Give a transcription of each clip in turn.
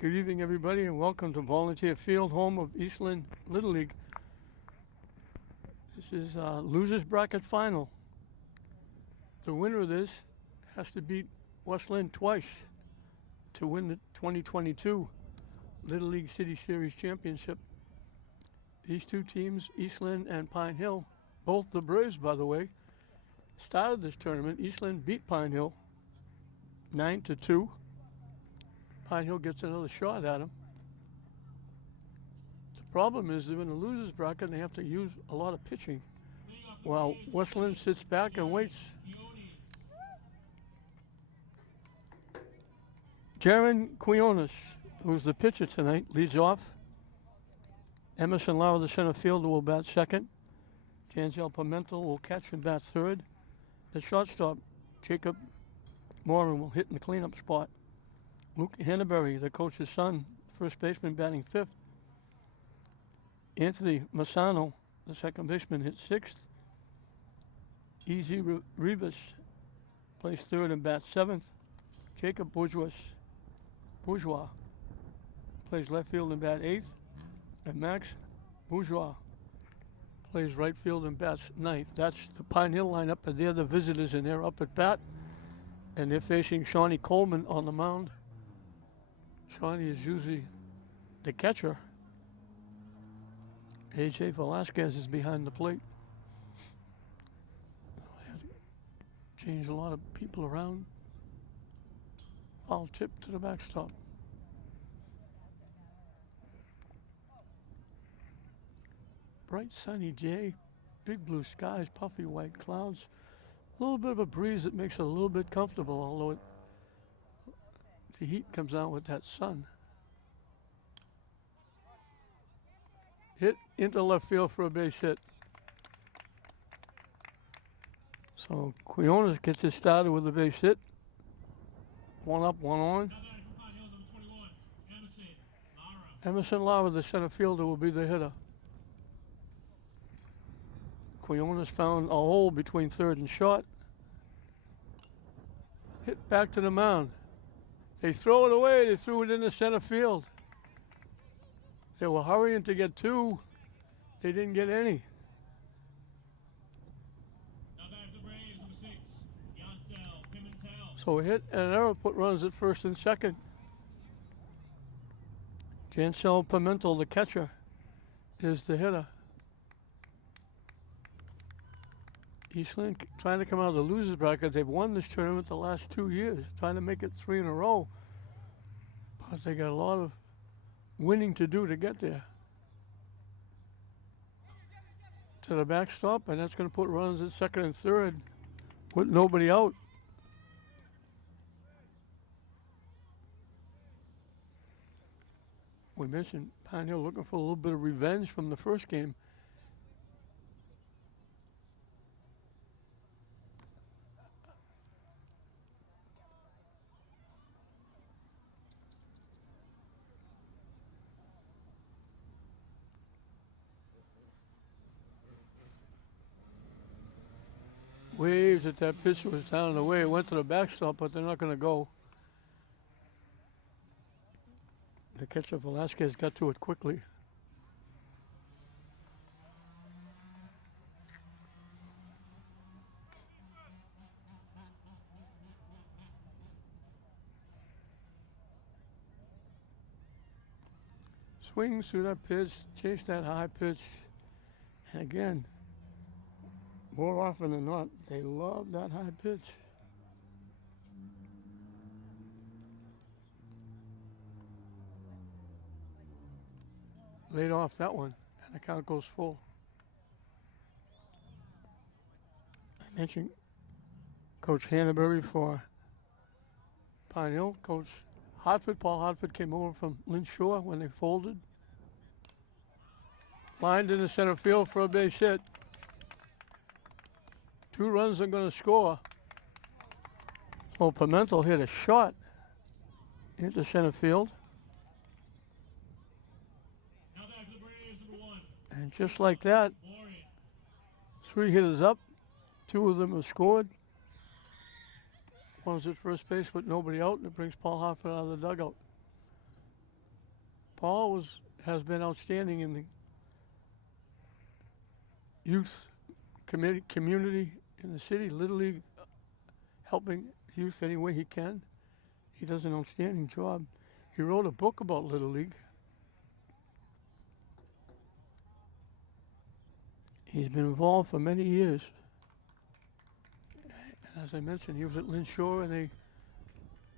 Good evening, everybody, and welcome to Volunteer Field, home of Eastland Little League. This is losers bracket final. The winner of this has to beat West Lynn twice to win the 2022 Little League City Series Championship. These two teams, Eastland and Pine Hill, both the Braves, by the way, started this tournament. Eastland beat Pine Hill 9-2. Pine Hill gets another shot at them. The problem is they're in the losers bracket and they have to use a lot of pitching while West Lynn sits back and waits. Jaron Quiones, who's the pitcher tonight, leads off. Emerson Lara, the center fielder, will bat second. Janzel Pimentel will catch and bat third. The shortstop, Jacob Moran, will hit in the cleanup spot. Luke Hannaberry, the coach's son, first baseman, batting fifth. Anthony Massano, the second baseman, hits sixth. Easy Rivas plays third and bats seventh. Jacob Bourgeois plays left field and bat eighth. And Max Bourgeois plays right field and bats ninth. That's the Pine Hill lineup, and they're the visitors, and they're up at bat. And they're facing Shawnee Coleman on the mound. Shawnee is usually the catcher. A.J. Velasquez is behind the plate. I had to change a lot of people around. Foul tip to the backstop. Bright sunny day, big blue skies, puffy white clouds. A little bit of a breeze that makes it a little bit comfortable, although the heat comes out with that sun. Hit into left field for a base hit. So Quiones gets it started with a base hit. One up, one on. Emerson Lara, the center fielder, will be the hitter. Quiones found a hole between third and short. Hit back to the mound. They throw it away. They threw it into center field. They were hurrying to get two. They didn't get any. So a hit and an error put runners at first and second. Janzel Pimentel, the catcher, is the hitter. Eastland trying to come out of the losers bracket. They've won this tournament the last 2 years, trying to make it 3 in a row. But they got a lot of winning to do to get there. To the backstop, and that's going to put runners at second and third with nobody out. We mentioned Pine Hill looking for a little bit of revenge from the first game. Waves at that pitch was down and away. It went to the backstop, but they're not going to go. The catcher Velasquez got to it quickly. Swings through that pitch, chase that high pitch, and again, more often than not, they love that high pitch. Laid off that one, and the count goes full. I mentioned Coach Hannaberry for Pine Hill. Coach Hartford, Paul Hartford, came over from Lynn Shore when they folded. Lined in the center field for a base hit. 2 runs are going to score. So Pimentel hit a shot into center field. And just like that, 3 hitters up. 2 of them have scored. One's at first base with nobody out, and it brings Paul Hartford out of the dugout. Paul has been outstanding in the youth community in the city, Little League, helping youth any way he can. He does an outstanding job. He wrote a book about Little League. He's been involved for many years. And as I mentioned, he was at Lynn Shore, and they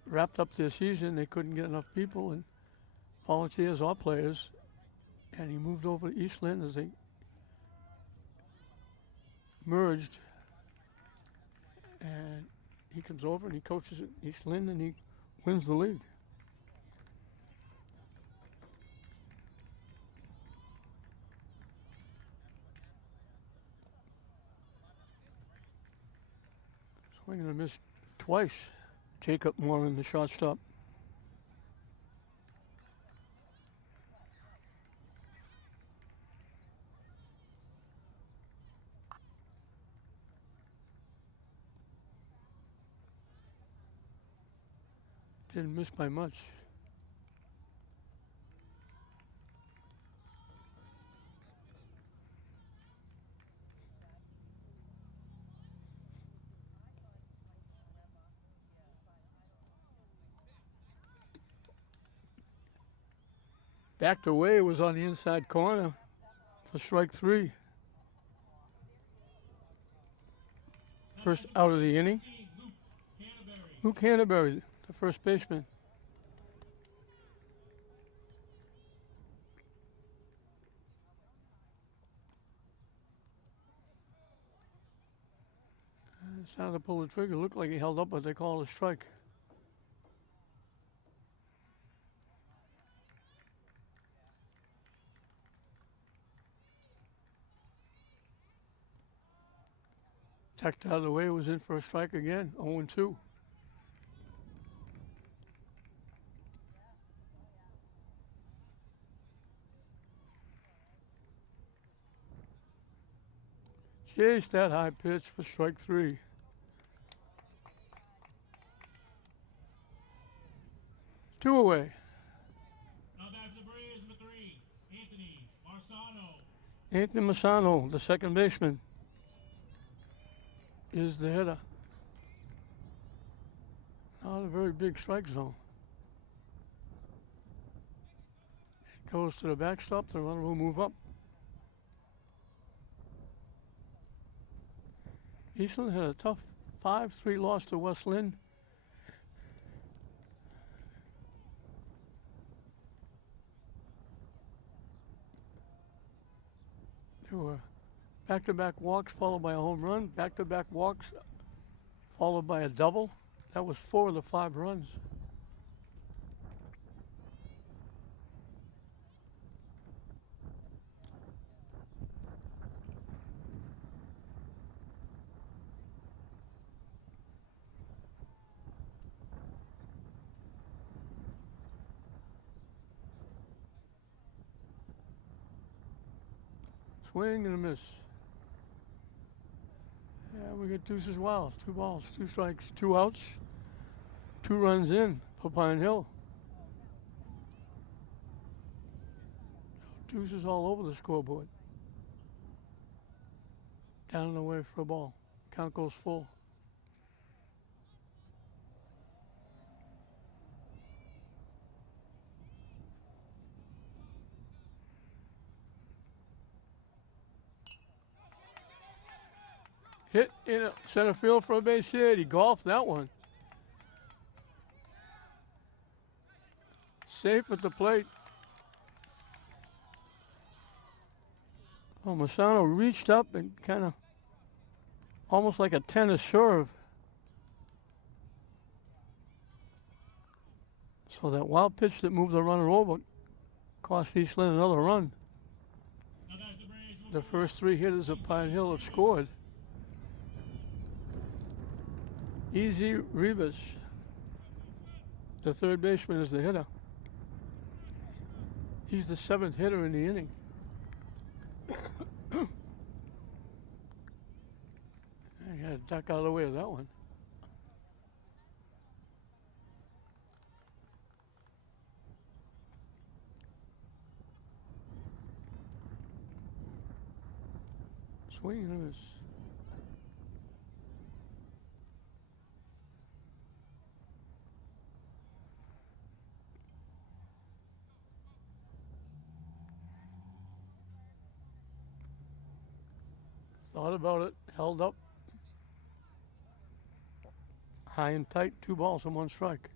wrapped up their season. They couldn't get enough people and volunteers or players, and he moved over to East Lynn as they merged. And he comes over and he coaches at East Lynn, and he wins the league. Swinging and a miss twice. Jacob Moore in the shortstop. Didn't miss by much. Backed away, was on the inside corner for strike 3. First out of the inning. Luke Hannaberry, the first baseman. Started to pull the trigger. Looked like he held up what they call a strike. Tucked out of the way, was in for a strike again. 0-2. Chased that high pitch for strike 3. Two away. Now back to the Braves, number 3, Anthony Marsano. Anthony Marsano, the second baseman, is the hitter. Not a very big strike zone. It goes to the backstop. The runner will move up. Eastland had a tough 5-3 loss to West Lynn. There were back-to-back walks followed by a home run, back-to-back walks followed by a double. That was 4 of the 5 runs. Swing and a miss. Yeah, we get deuces wild. 2 balls, 2 strikes, 2 outs, 2 runs in for Pine Hill. Deuces all over the scoreboard. Down and away for a ball. Count goes full. Hit in center field for a base hit. He golfed that one. Safe at the plate. Oh, Massano reached up and kind of almost like a tennis serve. So that wild pitch that moved the runner over cost Eastland another run. The first 3 hitters of Pine Hill have scored. Easy Rivas, the third baseman, is the hitter. He's the 7th hitter in the inning. He had to duck out of the way of that one. Swing and a miss. Thought about it, held up. High and tight, 2 balls and 1 strike.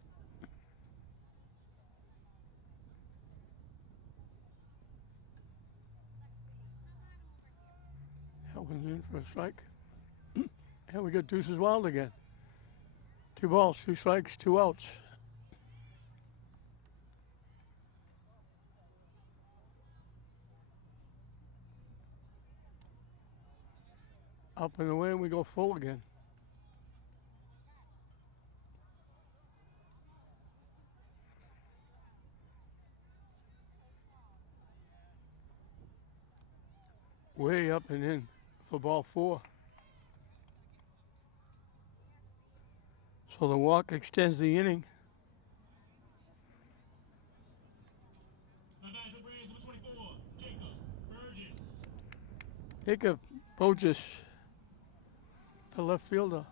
That one's in for a strike. And we got deuces wild again. 2 balls, 2 strikes, 2 outs. Up and away, and we go full again. Way up and in for ball 4. So the walk extends the inning. Now back to the Braves, number 24, Jacob Burgess. Jacob Burgess, the left fielder.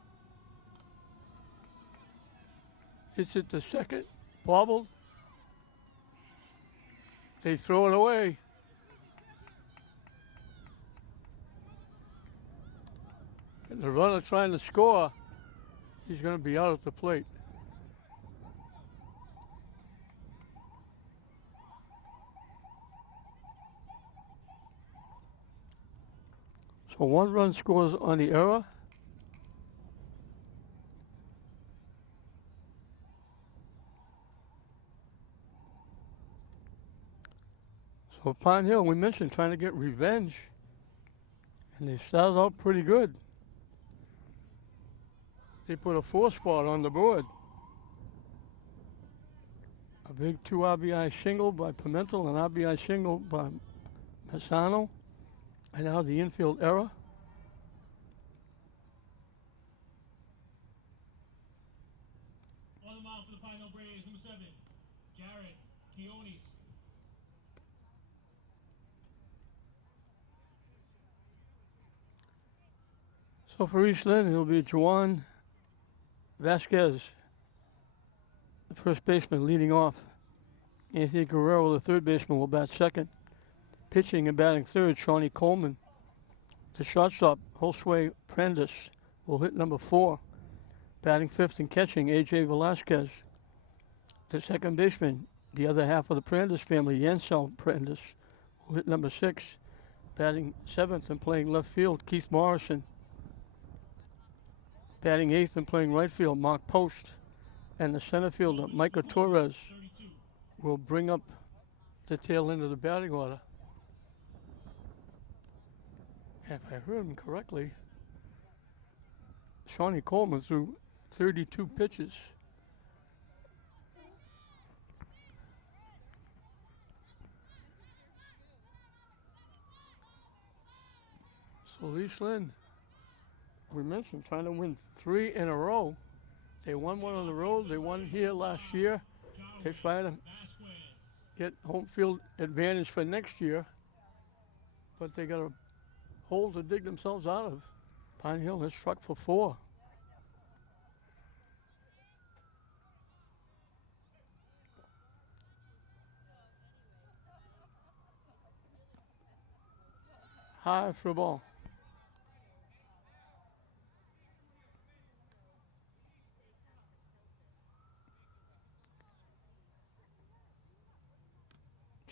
Hits it to second, bobbled. They throw it away. And the runner trying to score, he's going to be out at the plate. So 1 run scores on the error. So Pine Hill, we mentioned trying to get revenge. And they started out pretty good. They put a 4 spot on the board. A big 2 RBI single by Pimentel, an RBI single by Massano. And now the infield error. On the mound for the Pine Hill Braves, number 7, Jared Keonis. So for East Lynn, it'll be Juan Vasquez, the first baseman, leading off. Anthony Guerrero, the third baseman, will bat second. Pitching and batting third, Shawnee Coleman. The shortstop, Josue Prendes, will hit number 4. Batting fifth and catching, A.J. Velasquez. The second baseman, the other half of the Prendes family, Yansel Prendes, will hit number 6. Batting seventh and playing left field, Keith Morrison. Batting eighth and playing right field, Mark Post. And the center fielder, Micah Torres, will bring up the tail end of the batting order. And if I heard him correctly, Shawnee Coleman threw 32 pitches. So East Lynn, we mentioned, trying to win 3 in a row. They won one on the road. They won here last year. They're trying to get home field advantage for next year. But they got a hole to dig themselves out of. Pine Hill has struck for 4. High for a ball.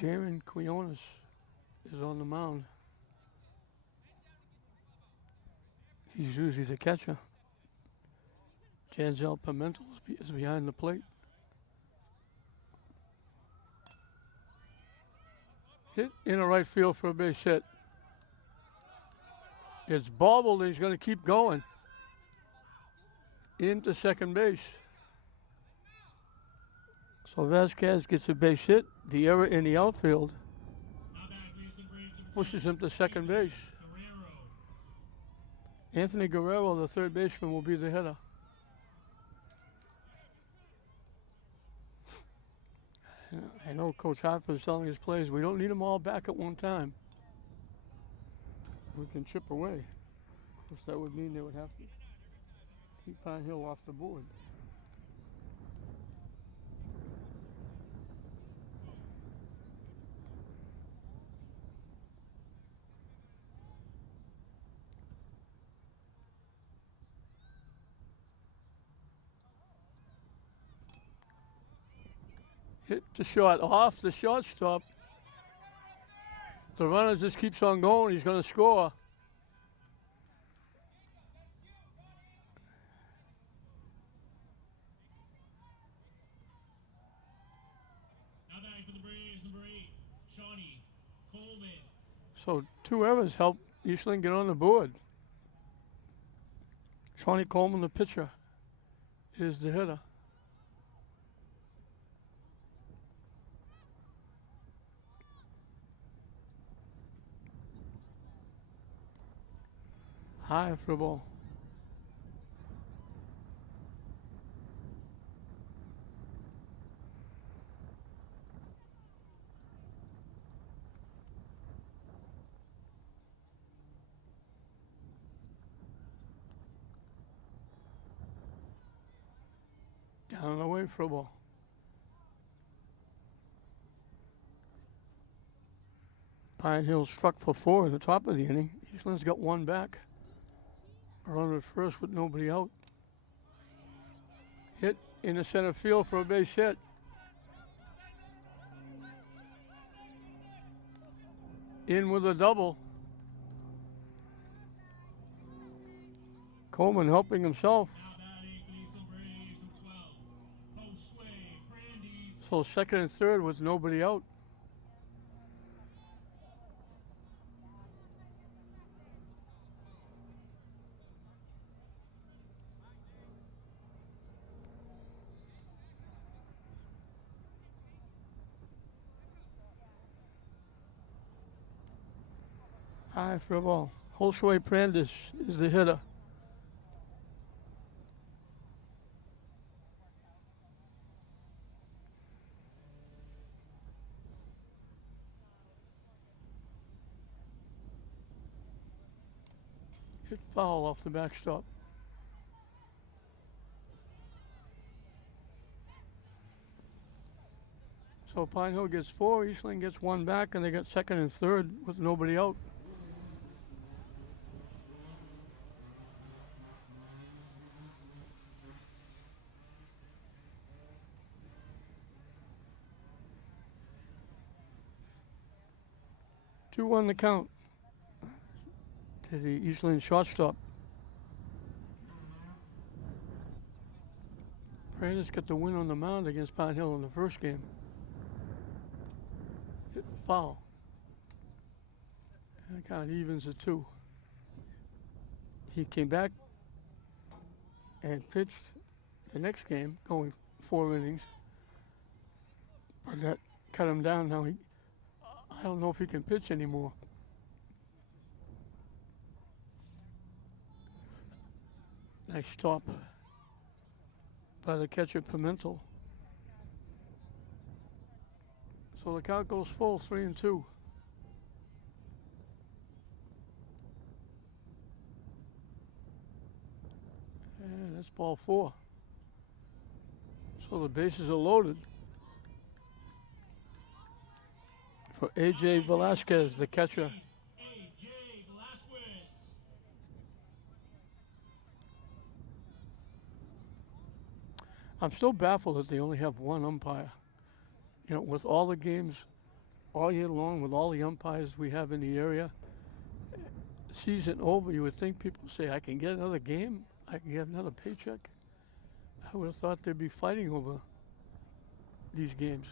Jaron Quiones is on the mound. He's usually the catcher. Janzel Pimentel is behind the plate. Hit in the right field for a base hit. It's bobbled and he's going to keep going into second base. So Vasquez gets a base hit. The error in the outfield pushes him to second base. Anthony Guerrero, the third baseman, will be the hitter. I know Coach Harper is telling his players, we don't need them all back at one time. we can chip away. Of course, that would mean they would have to keep Pine Hill off the board. Hit the shot off the shortstop. The runner just keeps on going. He's going to score. Now batting for the Braves, number 8, Shawnee Coleman. So 2 errors help Eastland get on the board. Shawnee Coleman, the pitcher, is the hitter. High for a ball. Down and away for a ball. Pine Hill struck for 4 at the top of the inning. Eastland's got 1 back. Runner at first with nobody out. Hit in the center field for a base hit. In with a double. Coleman helping himself. Now batting for the Eastland Braves, number 12, Josue Brandes. So second and third with nobody out. High for a ball. Josue Brandes is the hitter. Hit foul off the backstop. So Pine Hill gets 4, Eastland gets 1 back, and they got second and third with nobody out. Two on the count to the Eastland shortstop. Brandes got the win on the mound against Pine Hill in the first game. Hit foul. That count evens at 2. He came back and pitched the next game, going 4 innings. But that cut him down. Now I don't know if he can pitch anymore. Nice stop by the catcher Pimentel. So the count goes full, 3-2. And that's ball 4. So the bases are loaded for A.J. Velasquez, the catcher. A.J. Velasquez. I'm still baffled that they only have 1 umpire. You know, with all the games all year long, with all the umpires we have in the area, season over, you would think people say, I can get another game, I can get another paycheck. I would have thought they'd be fighting over these games.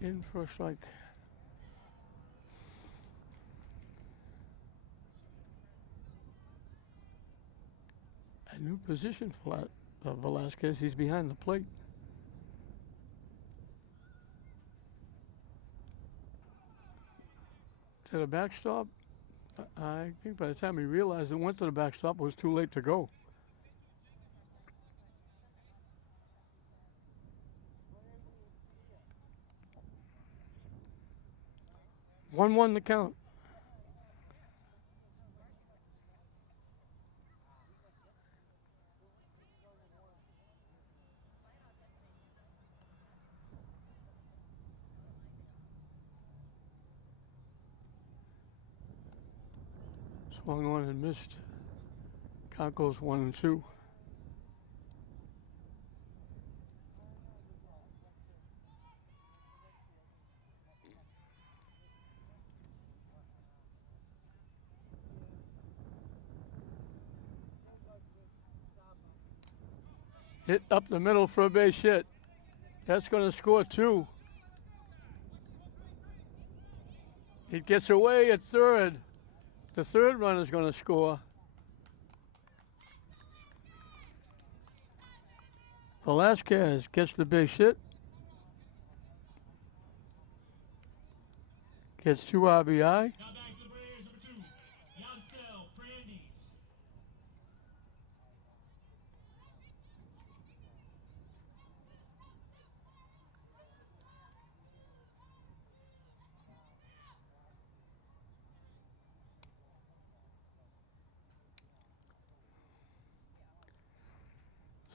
In for a strike. A new position for Velasquez. He's behind the plate. To the backstop. I think by the time he realized it went to the backstop, it was too late to go. 1-1 the count. Swung on and missed. Count goes 1-2. Hit up the middle for a base hit. That's going to score 2. It gets away at third. The third run is going to score. Velasquez gets the base hit. Gets 2 RBI. Now back to the Braves, number 2, Yancel Brandes.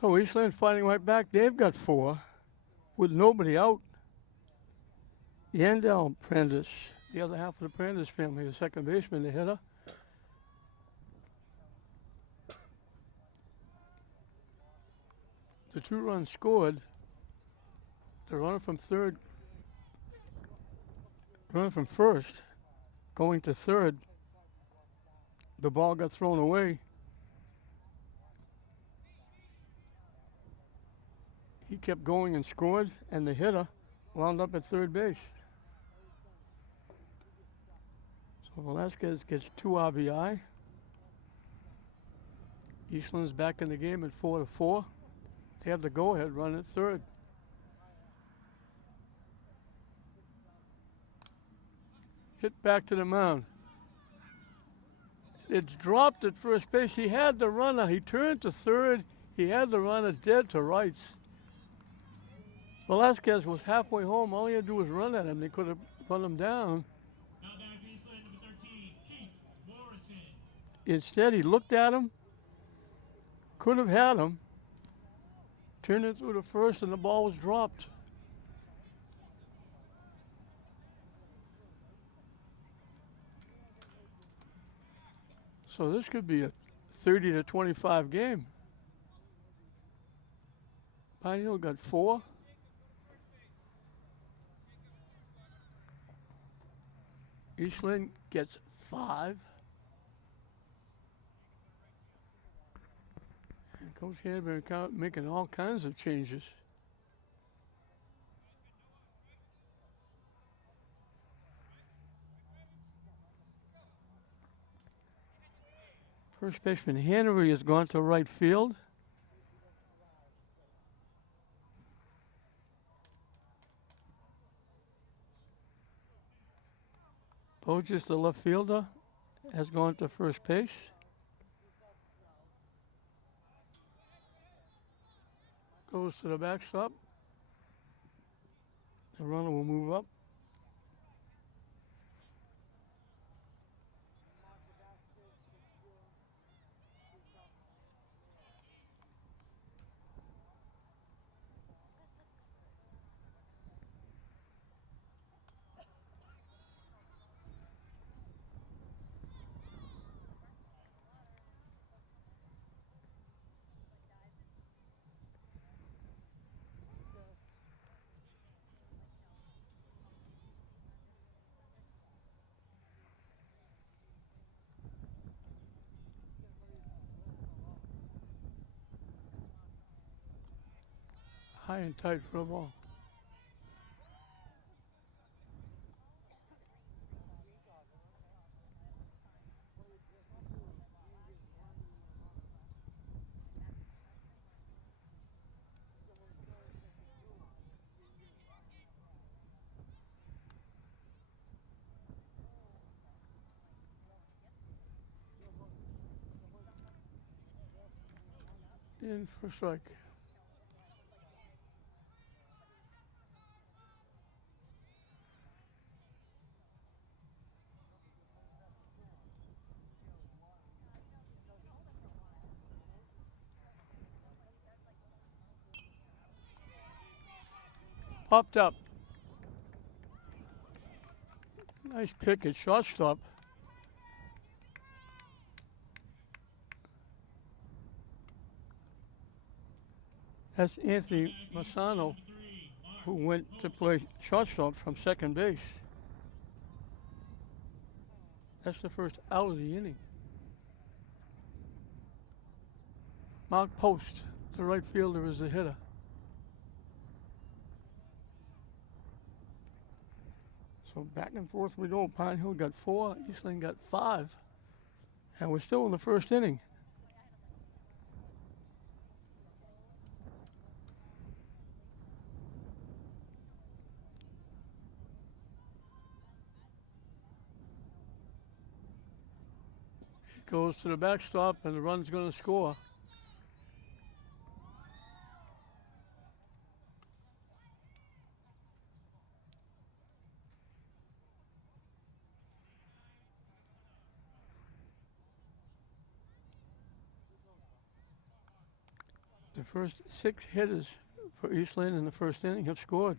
So Eastland fighting right back. They've got 4 with nobody out. Yandel Brandes, the other half of the Brandes family, the second baseman, the hitter. The 2 runs scored. The runner from first, going to third. The ball got thrown away. He kept going and scored, and the hitter wound up at third base. So Velasquez gets 2 RBI. Eastland's back in the game at 4-4. They have the go-ahead run at third. Hit back to the mound. It's dropped at first base. He had the runner. He turned to third. He had the runner dead to rights. Velasquez was halfway home. All he had to do was run at him. They could have run him down. Now back to Eastland, number 13, Keith Morrison. Instead, he looked at him, could have had him, turned it through the first, and the ball was dropped. So this could be a 30-25 game. Pine Hill got 4. Eastland gets 5. And Coach Hanbury making all kinds of changes. First baseman Henry has gone to right field. Bogus, the left fielder, has gone to first base. Goes to the backstop. The runner will move up. High and tight for a ball. In for strike. Popped up. Nice pick at shortstop. That's Anthony Massano, who went to play shortstop from second base. That's the first out of the inning. Mark Post, the right fielder, is the hitter. So back and forth we go. Pine Hill got 4, Eastland got 5. And we're still in the first inning. It goes to the backstop and the run's going to score. The first 6 hitters for Eastland in the first inning have scored.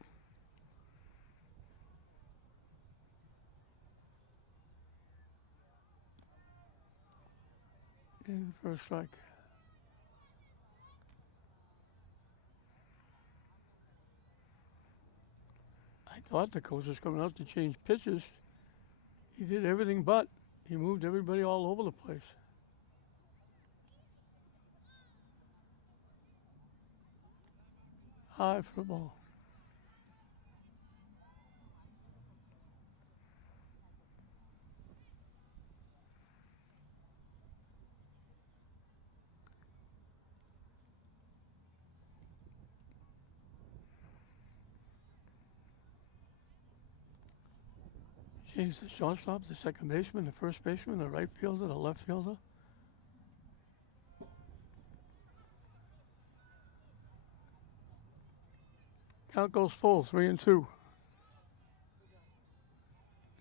In first strike. I thought the coach was coming out to change pitches. He did everything but. He moved everybody all over the place. High for a ball. Change the shortstop, the second baseman, the first baseman, the right fielder, the left fielder. Count goes full, 3-2.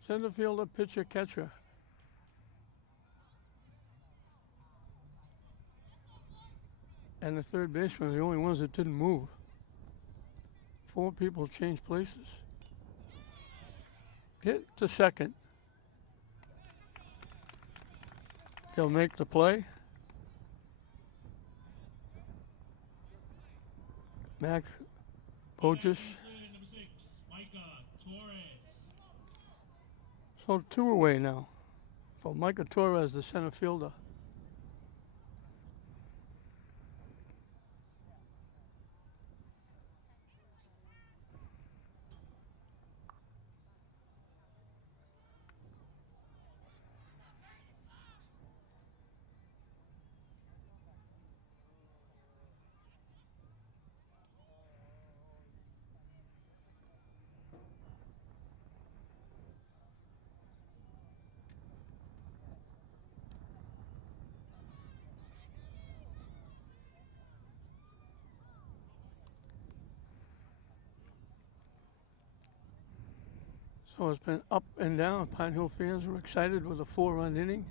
Center fielder, pitcher, catcher. And the third baseman are the only ones that didn't move. 4 people changed places. Hit to second. They'll make the play. Max Bogus. So 2 away now for Micah Torres, the center fielder. So it's been up and down. Pine Hill fans were excited with a 4-run inning.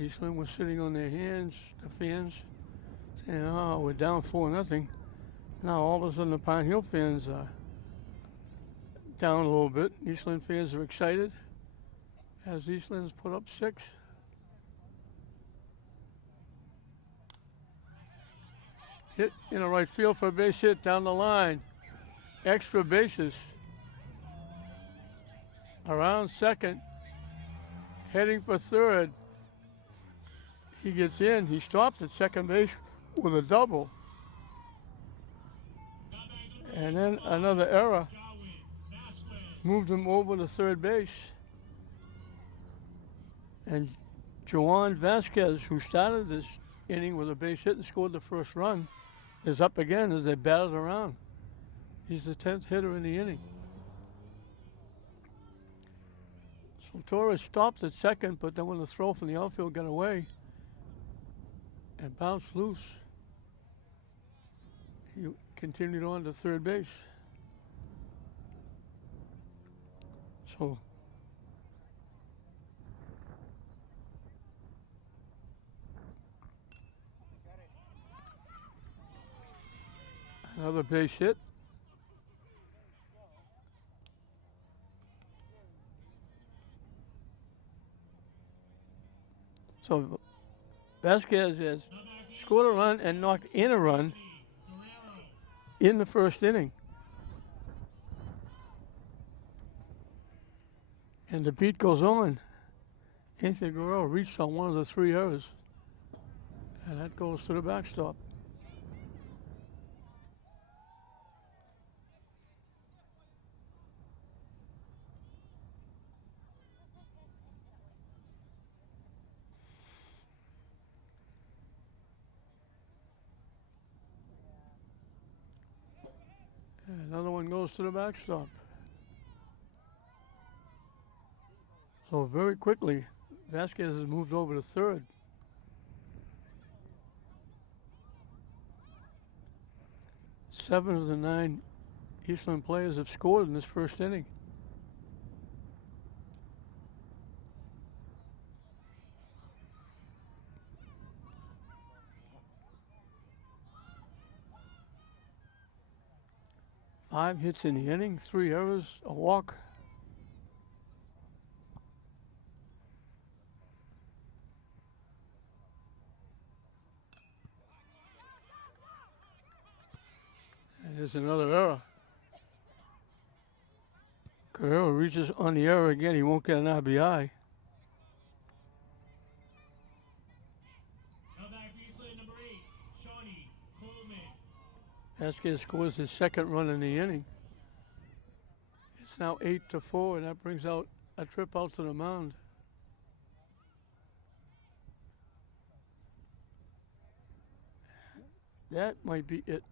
Eastland was sitting on their hands, the fans saying, oh, we're down 4-0. Now all of a sudden the Pine Hill fans are down a little bit. Eastland fans are excited as Eastland's put up 6. Hit in the right field for a base hit down the line. Extra bases. Around second. Heading for third. He gets in. He stops at second base with a double. And then another error moved him over to third base. And Joan Vasquez, who started this inning with a base hit and scored the first run, is up again as they batted around. He's the 10th hitter in the inning. So Torres stopped at second, but then when the throw from the outfield got away and bounced loose, he continued on to third base. So Another base hit. So Vasquez has scored a run and knocked in a run in the first inning. And the beat goes on. Anthony Guerrero reached on one of the 3 errors. And that goes to the backstop. And another one goes to the backstop. So very quickly, Vasquez has moved over to third. Seven of the 9 Eastland players have scored in this first inning. Five hits in the inning, 3 errors, a walk. And there's another error. Guerrero reaches on the error again. He won't get an RBI. Vasquez scores his second run in the inning. It's now 8-4, and that brings out a trip out to the mound. That might be it.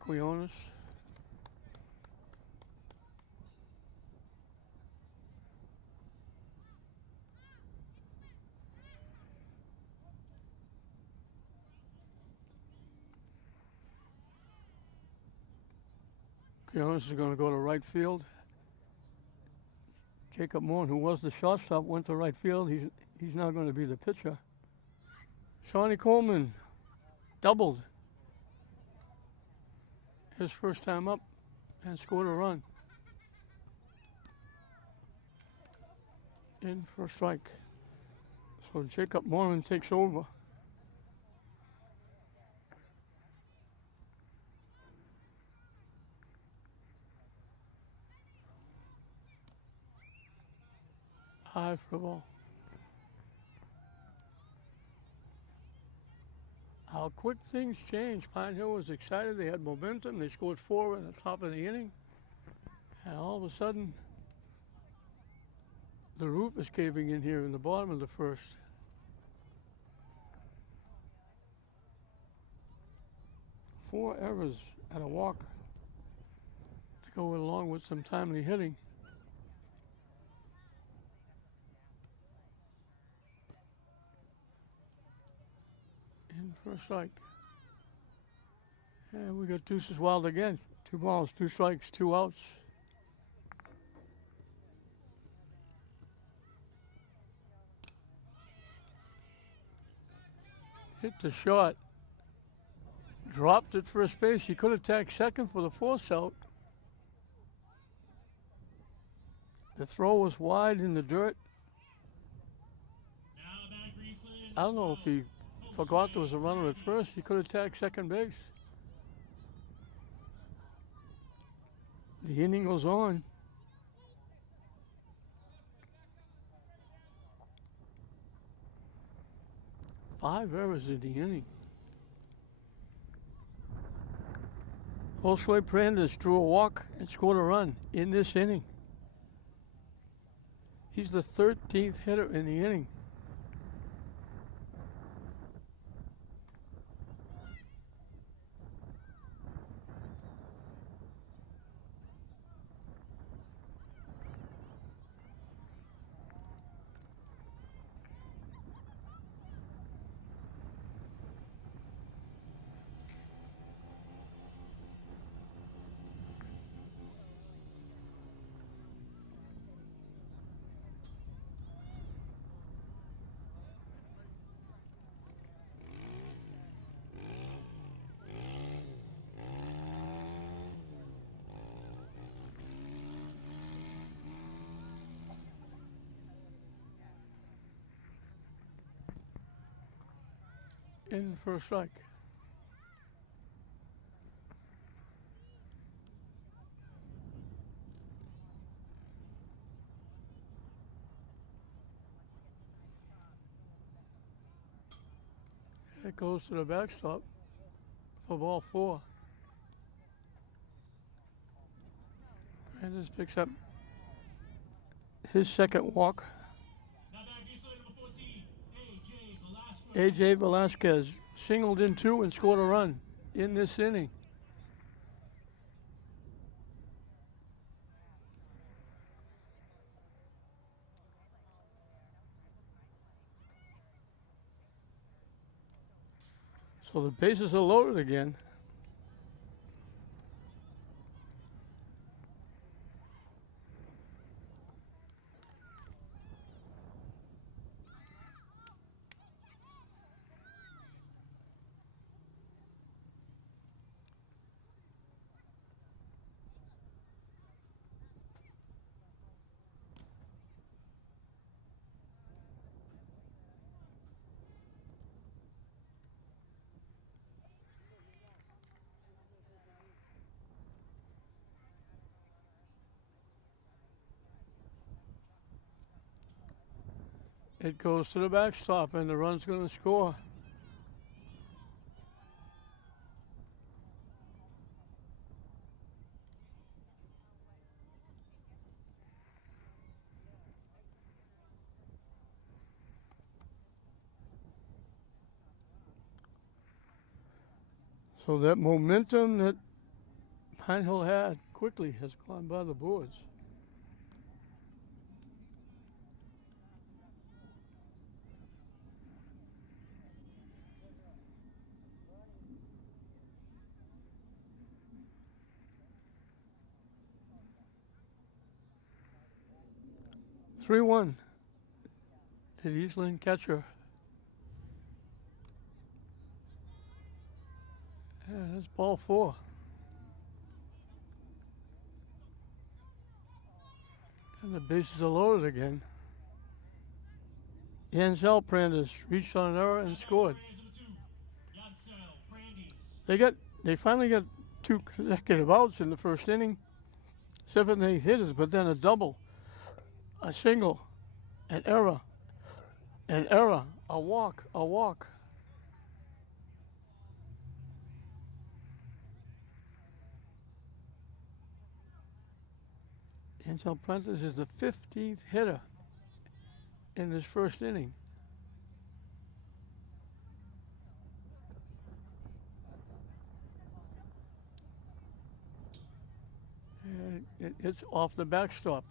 Quiones. Quiones is going to go to right field. Jacob Morn, who was the shortstop, went to right field. He's now going to be the pitcher. Shawnee Coleman doubled his first time up and scored a run. In for a strike. So Jacob Mormon takes over. High for the ball. How quick things change. Pine Hill was excited. They had momentum. They scored 4 at the top of the inning. And all of a sudden, the roof is caving in here in the bottom of the first. Four errors and a walk to go along with some timely hitting. In for a strike. And we got Deuces Wild again. 2 balls, 2 strikes, 2 outs. Hit the shot. Dropped it first base. He could have tagged second for the force out. The throw was wide in the dirt. I don't know if he forgot there was a runner at first. He could have tagged second base. The inning goes on. Five errors in the inning. Josue Prendes drew a walk and scored a run in this inning. He's the 13th hitter in the inning. in for a strike. It goes to the backstop for ball 4. And this picks up his second walk. Now back base number 14, A.J. Velasquez. A.J. Velasquez singled in 2 and scored a run in this inning. So the bases are loaded again. It goes to the backstop, and the run's going to score. So that momentum that Pine Hill had quickly has gone by the boards. Three one to the East Lynn catcher. Yeah, that's ball 4. And the bases are loaded again. Yancel Prandis reached on an error and scored. They finally got 2 consecutive outs in the first inning. 7th and 8th hitters, but then a double, a single, an error, a walk. Yancel Prandis is the 15th hitter in this first inning. And it's off the backstop.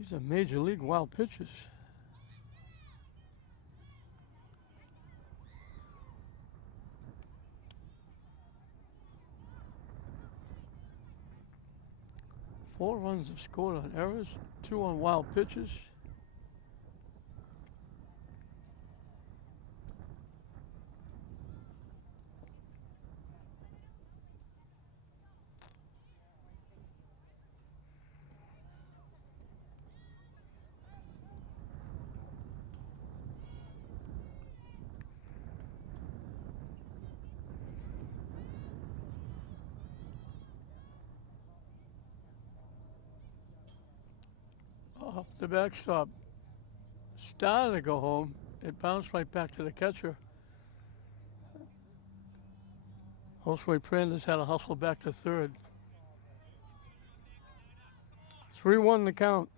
These are major league wild pitches. Four runs have scored on errors, 2 on wild pitches. Off the backstop. Started to go home. It bounced right back to the catcher. Josue Prandis had to hustle back to third. 3-1 the count.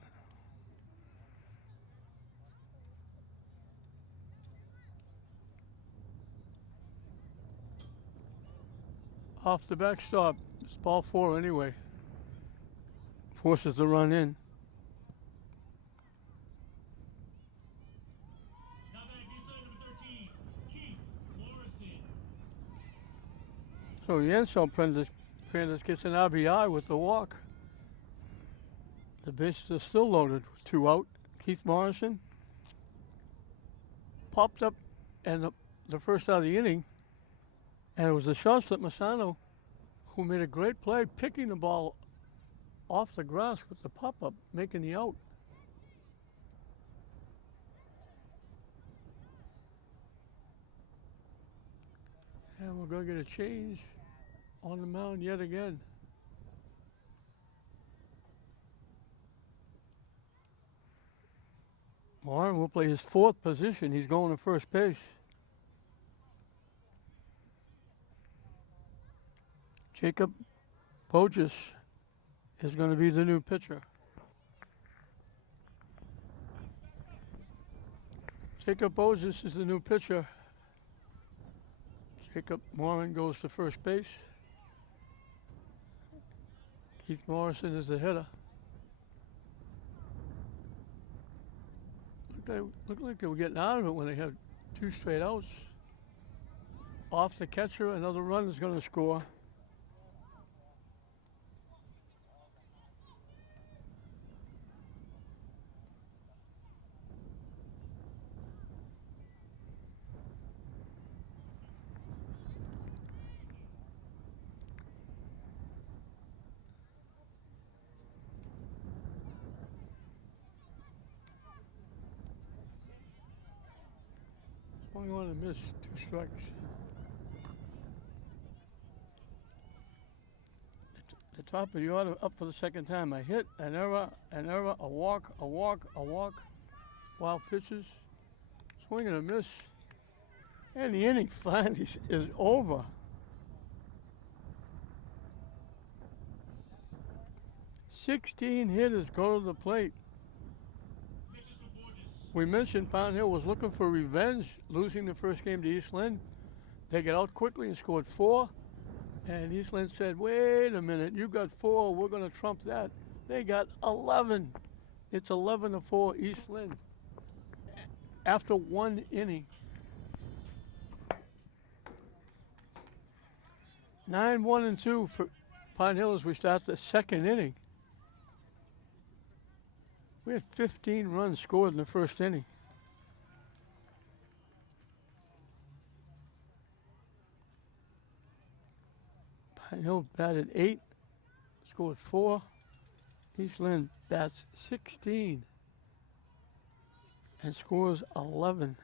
Off the backstop. It's ball 4 anyway. Forces the run in. So Yancel Prandis gets an RBI with the walk. The bases are still loaded with 2 out. Keith Morrison popped up and the first out of the inning, and it was the shortstop Masano who made a great play picking the ball off the grass with the pop-up, making the out. we're going to get a change on the mound yet again. Warren will play his fourth position. He's going to first base. Jacob Bogus is going to be the new pitcher. Jacob Bogus is the new pitcher. Jacob Moran goes to first base. Keith Morrison is the hitter. Looked like they were getting out of it when they had 2 straight outs. Off the catcher, another run is going to score. Only one to miss, 2 strikes. The top of the order up for the second time. A hit, an error, a walk, a walk, a walk. Wild pitches. Swing and a miss. And the inning finally is over. "16 hitters go to the plate." We mentioned Pound Hill was looking for revenge, losing the first game to East Lynn. They got out quickly and scored 4. And East Lynn said, "Wait a minute, you got 4, we're going to trump that." They got 11. It's 11-4 East Lynn after 1 inning. 9-1-2 for Pine Hill as we start the second inning. We had 15 runs scored in the first inning. Pine Hill batted 8, scored 4. East Lynn bats 16 and scores 11.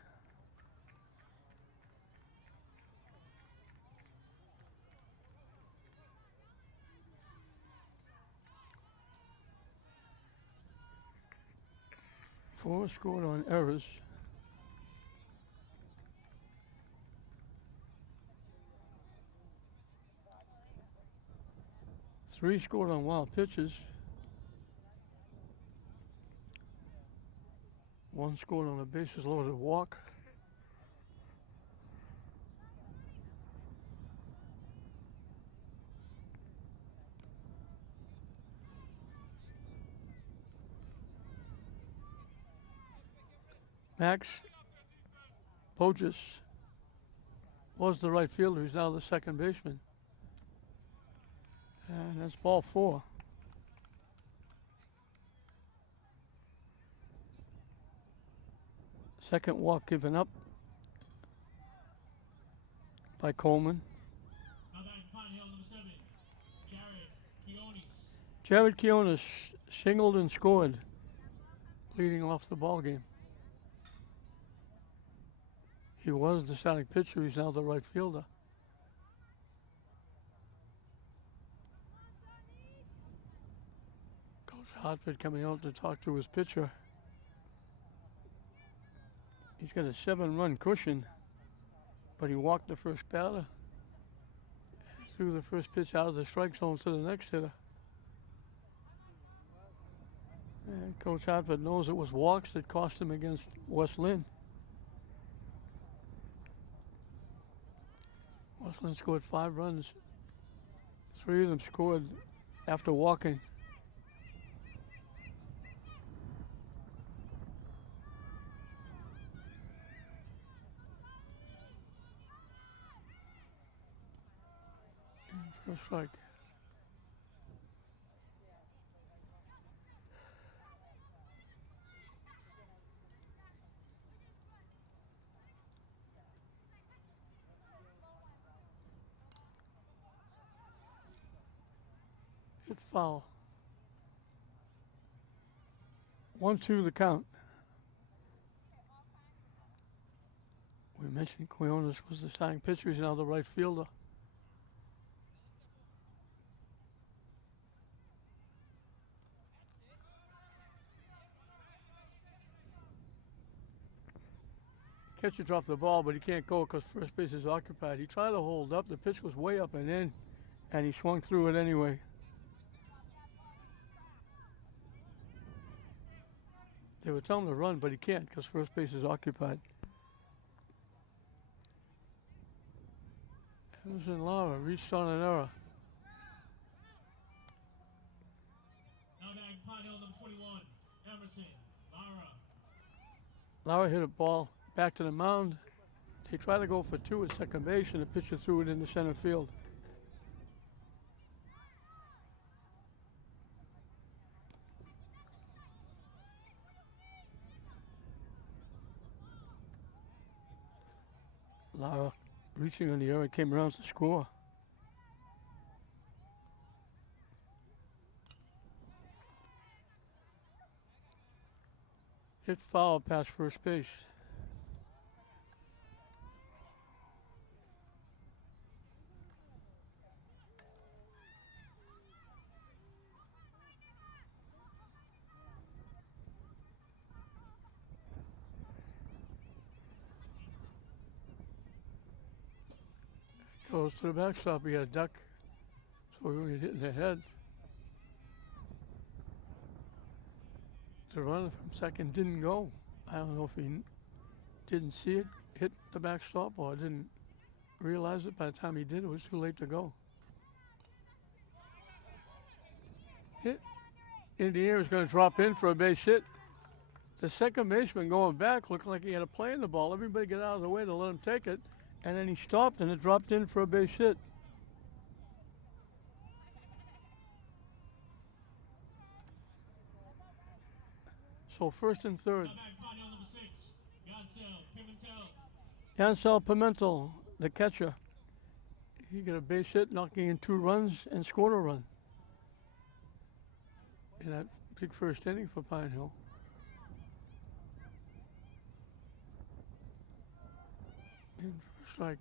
Four scored on errors. Three scored on wild pitches. 1 scored on a bases loaded walk. Max Bogus was the right fielder. He's now the second baseman. And that's ball 4. Second walk given up by Coleman. Jared Keonis singled and scored, leading off the ball game. He was the starting pitcher. He's now the right fielder. Coach Hartford coming out to talk to his pitcher. He's got a 7-run cushion, but he walked the first batter. Threw the first pitch out of the strike zone to the next hitter. And Coach Hartford knows it was walks that cost him against West Lynn. West Lynn scored 5 runs. 3 of them scored after walking. First strike. Hit foul. 1-2 the count. We I mentioned Quiones was the starting pitcher. He's now the right fielder. Catcher dropped the ball, but he can't go because first base is occupied. He tried to hold up. The pitch was way up and in, and he swung through it anyway. They were telling him to run, but he can't because first base is occupied. Emerson Lara reached on an error. Now back, Pine Hill, number 21, Emerson Lara. Lara hit a ball back to the mound. They tried to go for two at second base, and the pitcher threw it into center field. Lara, reaching on the error, came around to score. Hit foul past first base. Goes to the backstop. He had a duck, so he hit in the head. The runner from second didn't go. I don't know if he didn't see it hit the backstop or didn't realize it. By the time he did, it was too late to go. Hit in the air is going to drop in for a base hit. The second baseman going back looked like he had a play in the ball. Everybody get out of the way to let him take it. And then he stopped and it dropped in for a base hit. So first and third. Yancel Pimentel, the catcher. He got a base hit, knocking in 2 runs and scored a run in that big first inning for Pine Hill. In for a strike.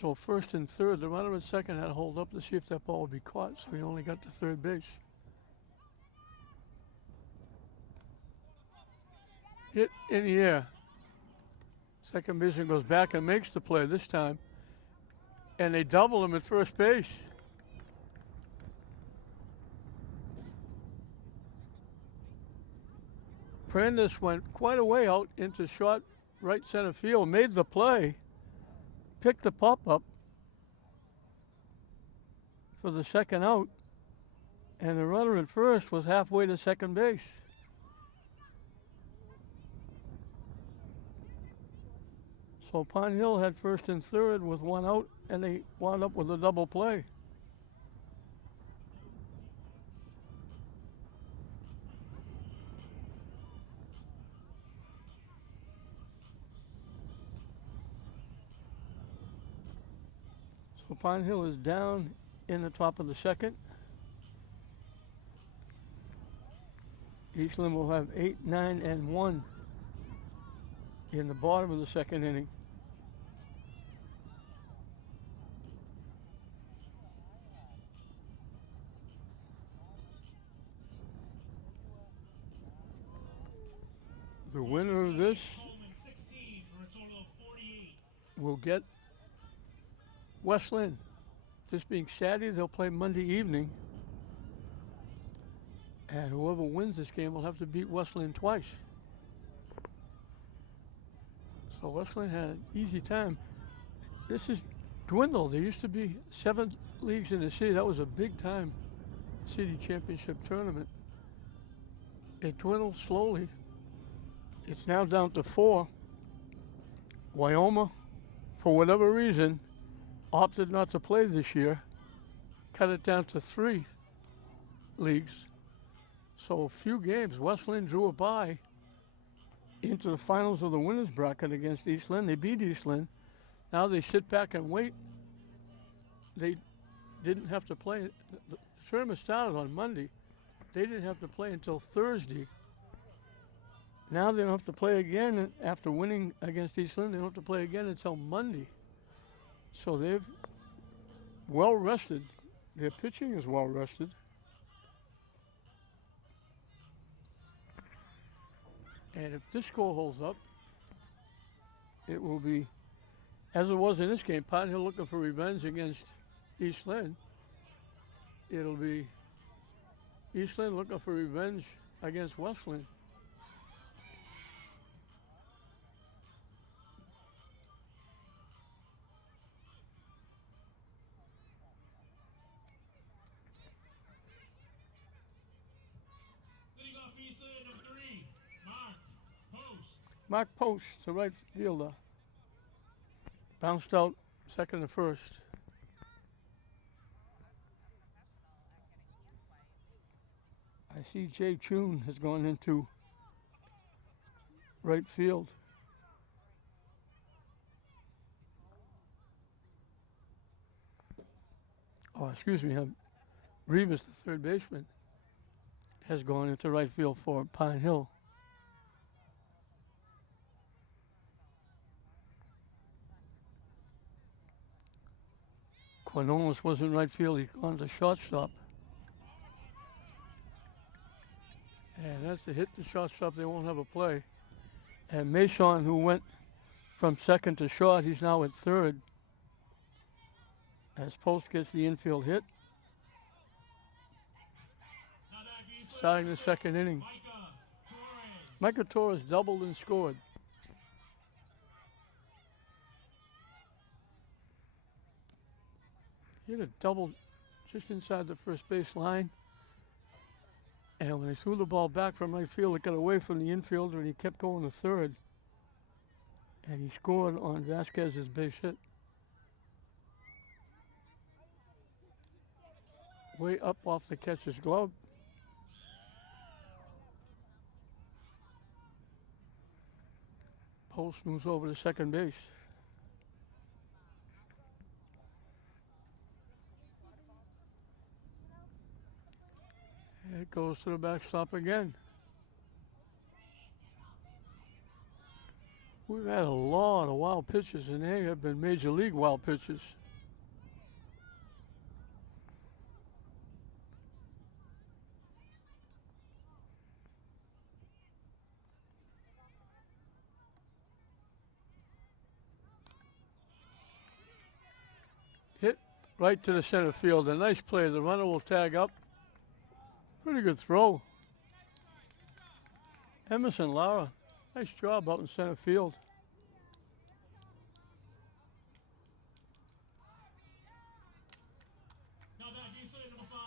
So first and third, the runner at second had to hold up to see if that ball would be caught, so he only got to third base. Hit in the air. Second baseman goes back and makes the play this time, and they double him at first base. Prandis went quite a way out into short right center field, made the play, picked the pop-up for the second out, and the runner at first was halfway to second base. So Pine Hill had first and third with 1 out, and they wound up with a double play. So Pine Hill is down in the top of the second. Eastland will have 8, 9, and 1 in the bottom of the second inning. The winner of this will get West Lynn. This being Saturday, they'll play Monday evening. And whoever wins this game will have to beat West Lynn twice. So West Lynn had an easy time. This is dwindled. There used to be 7 leagues in the city. That was a big time city championship tournament. It dwindled slowly. It's now down to 4. Wyoming, for whatever reason, opted not to play this year, cut it down to 3 leagues. So a few games. West Lynn drew a bye into the finals of the winners bracket against East Lynn. They beat East Lynn. Now they sit back and wait. They didn't have to play. The tournament started on Monday. They didn't have to play until Thursday Now they don't have to play again after winning against East Lynn. They don't have to play again until Monday. So they've well rested. Their pitching is well rested. And if this score holds up, it will be, as it was in this game, Pine Hill looking for revenge against East Lynn. It'll be East Lynn looking for revenge against West Lynn. Leading off East Lynn, number 3, Mark Post. Mark Post, the right fielder. Bounced out second and first. I see Jay Chun has gone into right field. Oh, excuse me, Revis, the third baseman, has gone into right field for Pine Hill. Quinones was in right field. He's gone to shortstop. And that's the hit to shortstop. They won't have a play. And Mason, who went from second to short, he's now at third. As Post gets the infield hit. Starting the second inning. Micah Torres doubled and scored. He hit a double just inside the first base line. And when they threw the ball back from right field, it got away from the infielder and he kept going to third. And he scored on Vasquez's base hit. Way up off the catcher's glove. Post moves over to second base. It goes to the backstop again. We've had a lot of wild pitches, and they have been major league wild pitches. Hit right to the center field. A nice play. The runner will tag up. Pretty good throw. Emerson Lara, nice job out in center field. Now back East Lynn, number 5,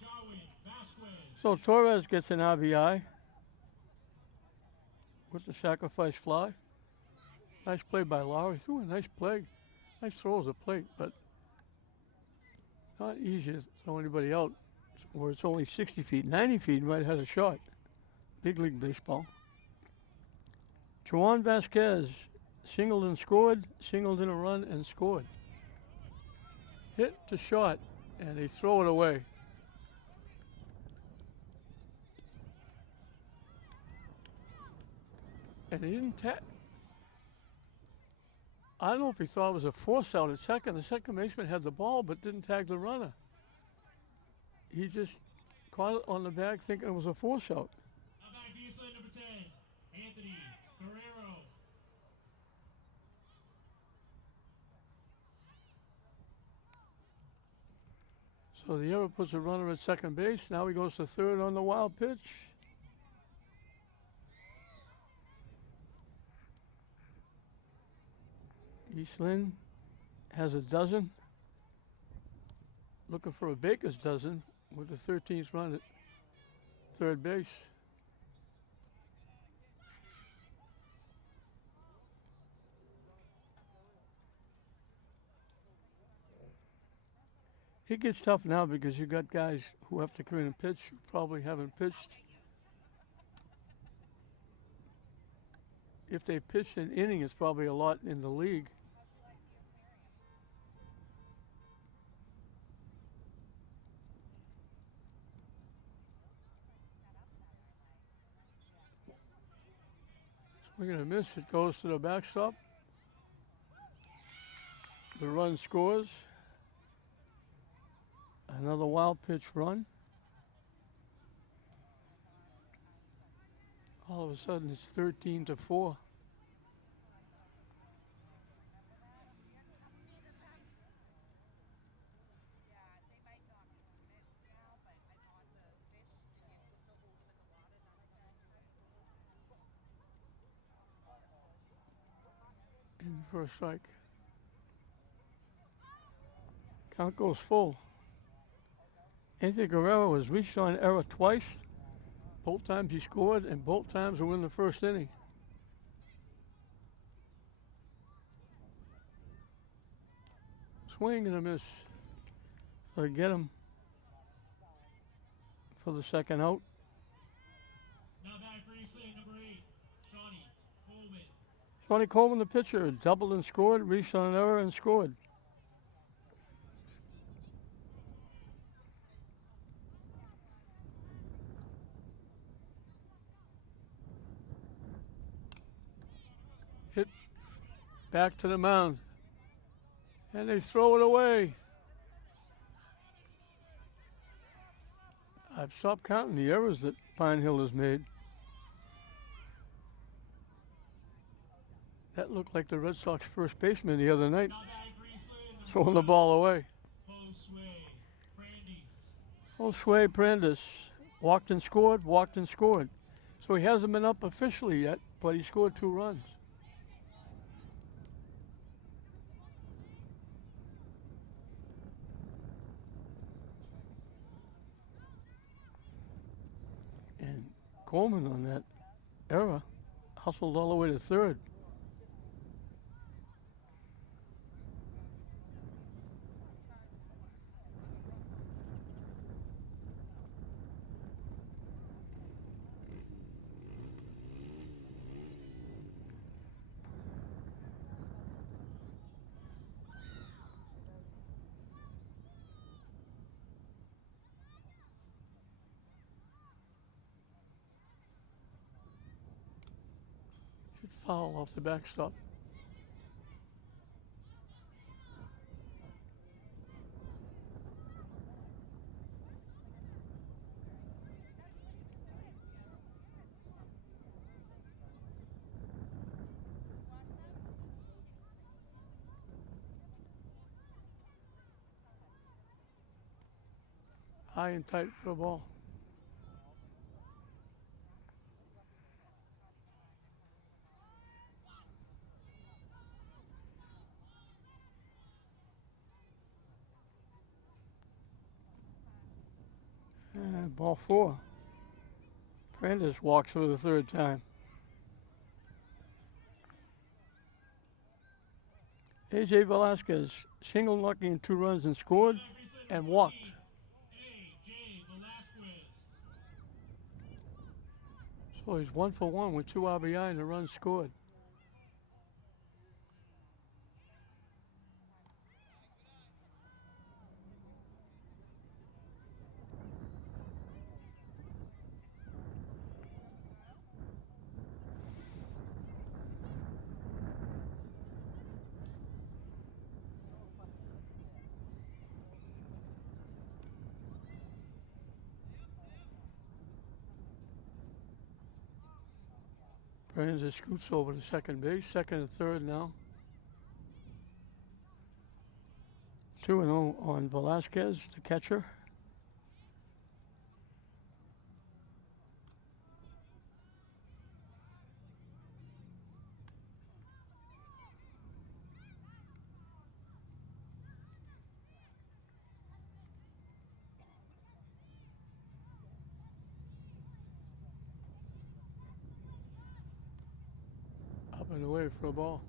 Jarwin Vasquez. So Torres gets an RBI with the sacrifice fly. Nice play by Lowry. Threw a nice play. Nice throw as a plate, but not easy to throw anybody out where it's only 60 feet. 90 feet, might have had a shot. Big league baseball. Juan Vasquez singled and scored, singled in a run and scored. Hit to short, and they throw it away. And he didn't tag. I don't know if he thought it was a force out at second. The second baseman had the ball but didn't tag the runner. He just caught it on the bag thinking it was a force out. Now back East Lynn, number 10, Anthony Guerrero. So the error puts a runner at second base. Now he goes to third on the wild pitch. East Lynn has a dozen. Looking for a baker's dozen with the 13th run at third base. It gets tough now because you've got guys who have to come in and pitch who probably haven't pitched. If they pitched an inning, it's probably a lot in the league. Swing and a miss. It goes to the backstop. The run scores. Another wild pitch run. All of a sudden, it's 13-4. In for a strike. Count goes full. Anthony Guerrero has reached on error twice. Both times he scored, and both times were in the first inning. Swing and a miss. So get him for the second out. Now back for East Lynn, number 8, Shawnee Coleman. Shawnee Coleman, the pitcher, doubled and scored, reached on an error and scored. Hit back to the mound. And they throw it away. I've stopped counting the errors that Pine Hill has made. That looked like the Red Sox first baseman the other night, Now back for East Lynn, throwing the ball away. Josue Prandis walked and scored, walked and scored. So he hasn't been up officially yet, but he scored 2 runs. And Coleman on that error hustled all the way to third. Foul off the backstop. High and tight for a ball. And ball 4. Prandis walks for the 3rd time. A.J. Velasquez single knocking 2 runs and scored and walked. So he's 1 for 1 with 2 RBI and a run scored. Prandis scoots over to second base, 2nd and 3rd now. 2-0 on Velasquez, the catcher. Up and away for a ball.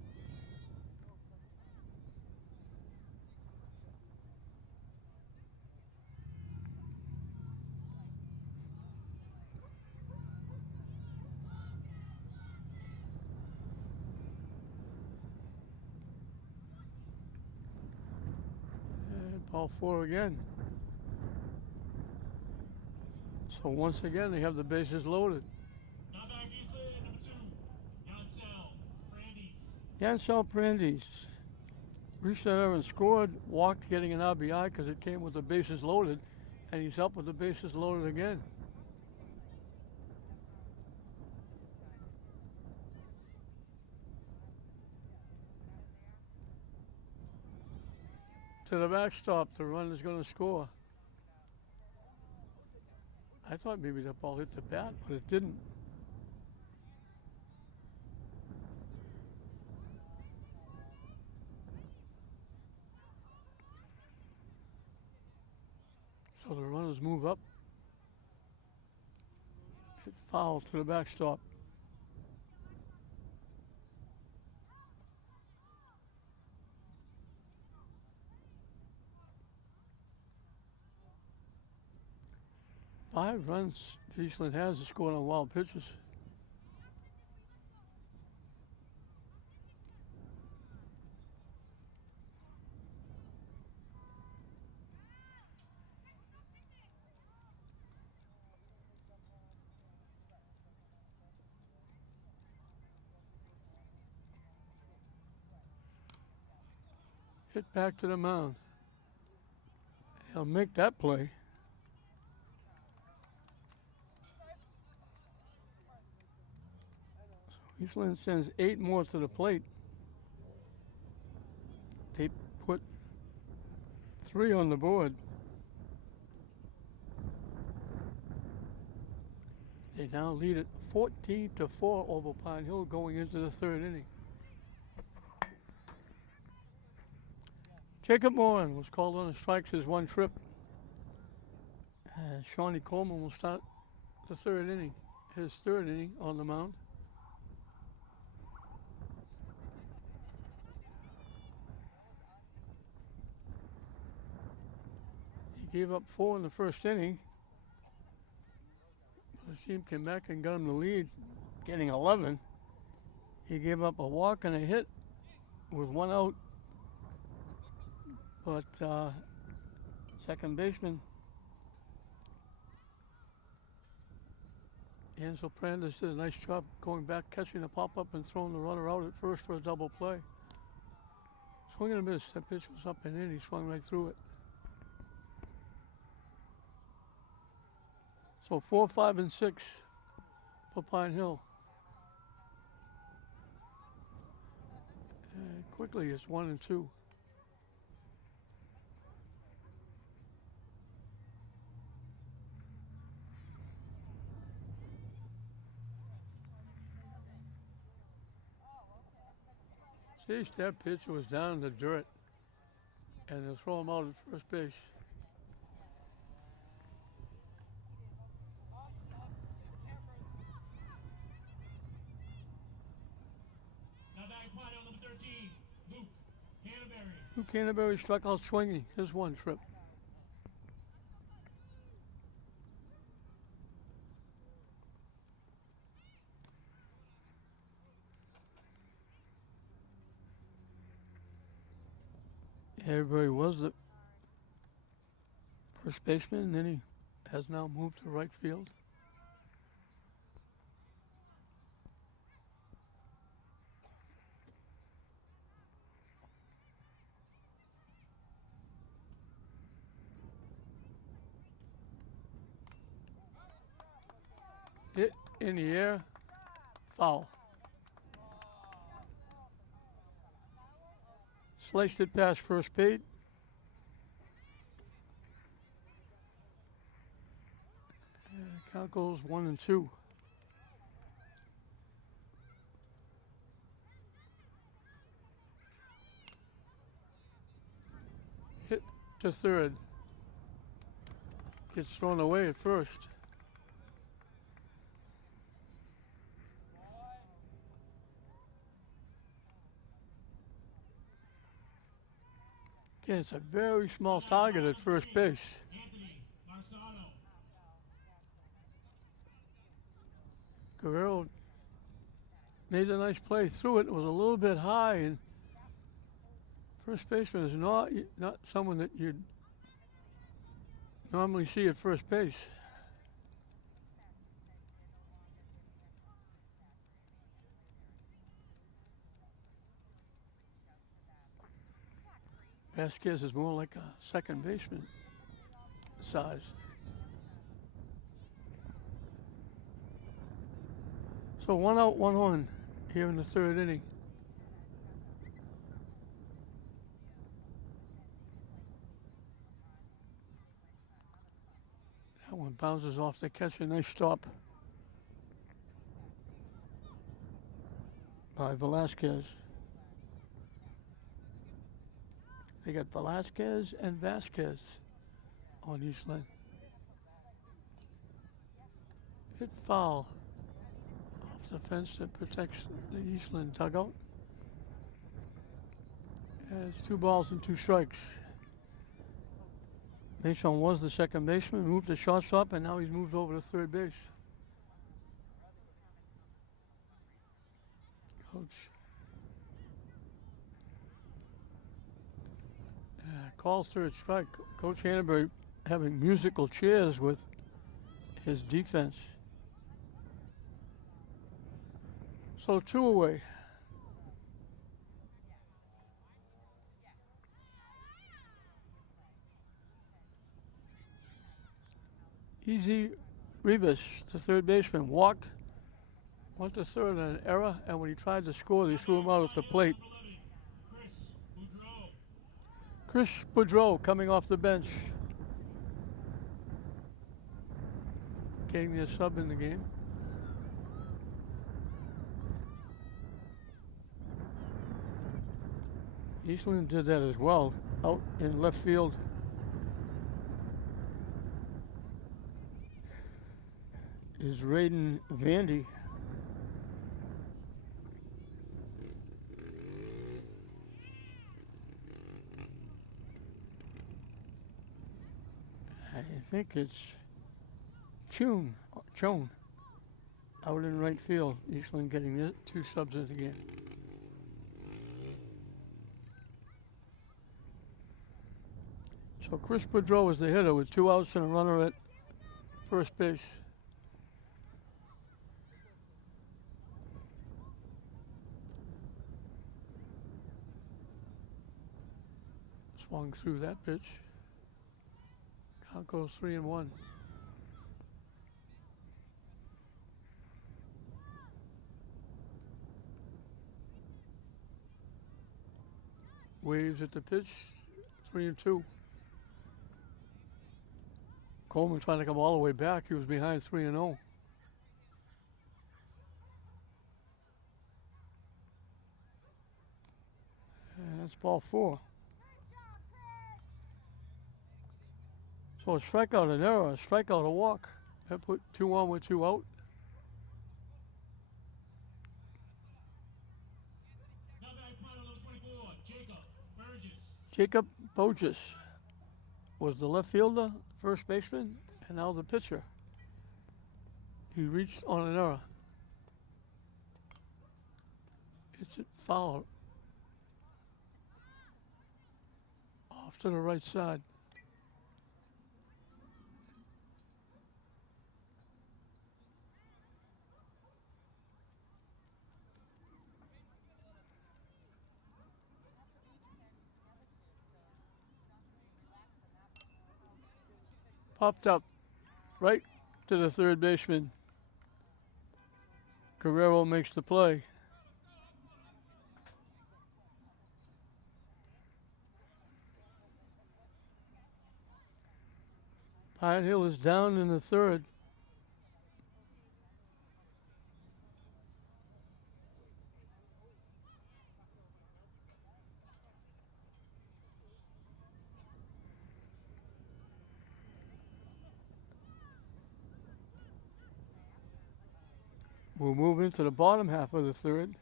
And ball 4 again. So once again, they have the bases loaded. Now back East Lynn, number 2, Janssen Yancel Brandes reached that error and scored, walked, getting an RBI because it came with the bases loaded, and he's up with the bases loaded again. To the backstop, the run is going to score. I thought maybe the ball hit the bat, but it didn't. So the runners move up. Hit foul to the backstop. Five runs that Eastland has scored on wild pitches. Hit back to the mound. He'll make that play. So Eastland sends 8 more to the plate. They put 3 on the board. They now lead it 14-4 over Pine Hill going into the 3rd inning. Jacob Moran was called on the strikes his 1 trip. Shawnee Coleman will start the 3rd inning, his 3rd inning on the mound. He gave up 4 in the 1st inning. The team came back and got him the lead, getting 11. He gave up a walk and a hit with 1 out. But second baseman Ansel Brandes did a nice job going back, catching the pop-up and throwing the runner out at first for a double play. Swing and a miss. That pitch was up and in. He swung right through it. So 4, 5, and 6 for Pine Hill. Quickly, it's 1 and 2. See, that pitch was down in the dirt, and they'll throw him out at first base. Now back Pine Hill, number 13, Luke Canterbury. Luke Canterbury struck out swinging his 1 trip. Canterbury was the first baseman, and then he has now moved to right field. Hit in the air, foul. Sliced it past first base. Count goes 1 and 2. Hit to third. Gets thrown away at first. Again, it's a very small target at first base. Guerrero made a nice play through it. It was a little bit high, and first baseman is not someone that you'd normally see at first base. Vasquez is more like a second baseman size. So 1 out, 1 on here in the third inning. That one bounces off the catcher. Nice stop by Velasquez. They got Velasquez and Vasquez on East Lynn. Hit foul off the fence that protects the East Lynn dugout. And it's 2 balls and 2 strikes. Mason was the second baseman, moved to shortstop, and now he's moved over to third base. Coach. Call third strike. Coach Hannaberry having musical chairs with his defense. So 2 away. Easy Rivas, the third baseman, walked, went to third on an error, and when he tried to score, they threw him out at the plate. Chris Boudreau coming off the bench, getting their sub in the game. Eastland did that as well, out in left field. Is Raiden Vandy. I think it's Chone out in right field. Eastland getting the 2 subs in again. So Chris Boudreau is the hitter with 2 outs and a runner at first base. Swung through that pitch. Count goes 3-1. Waves at the pitch. 3-2. Coleman trying to come all the way back. He was behind 3-0. And that's ball 4. So a strikeout, an error, a strikeout, a walk. That put 2 on with 2 out. Jacob Burgess was the left fielder, first baseman, and now the pitcher. He reached on an error. It's a foul off to the right side. Popped up right to the third baseman. Guerrero makes the play. Pine Hill is down in the third. We'll move into the bottom half of the third.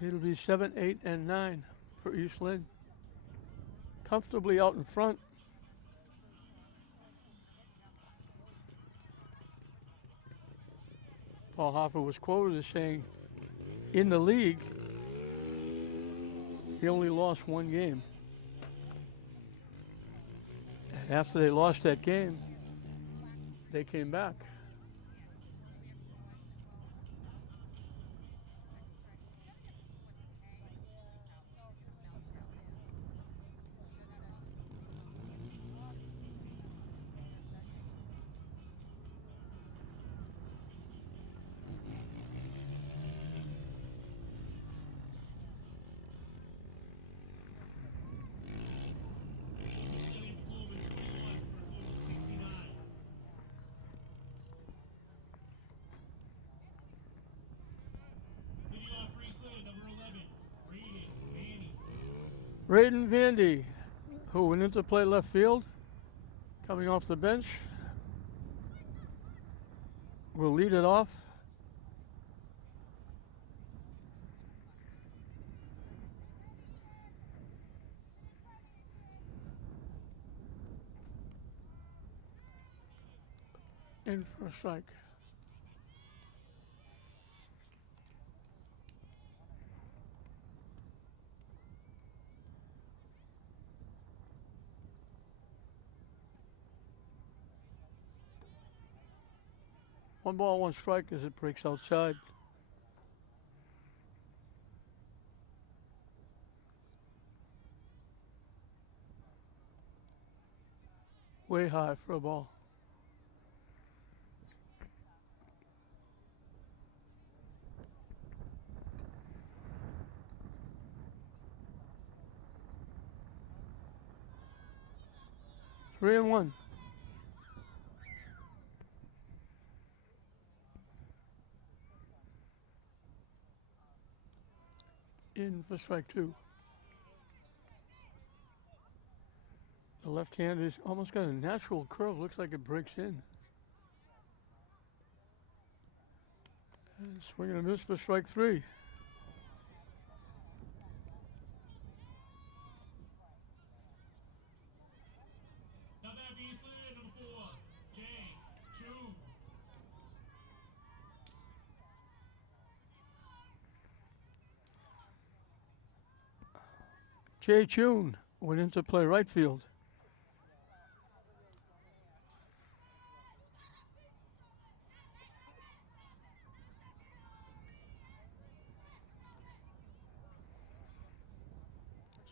It'll be 7, 8, and 9 for East Lynn. Comfortably out in front. Paul Hoffer was quoted as saying, in the league, he only lost 1 game. And after they lost that game, they came back. Braden Vandy, who went into play left field, coming off the bench, will lead it off. In for a strike. One ball, one strike as it breaks outside. Way high for a ball. Three and one. In for strike two. The left hand is almost got a natural curve. Looks like it breaks in. And swing and a miss for strike three. Now that be Lynn, number 4, Jay Chun. Jay Chun went into play right field.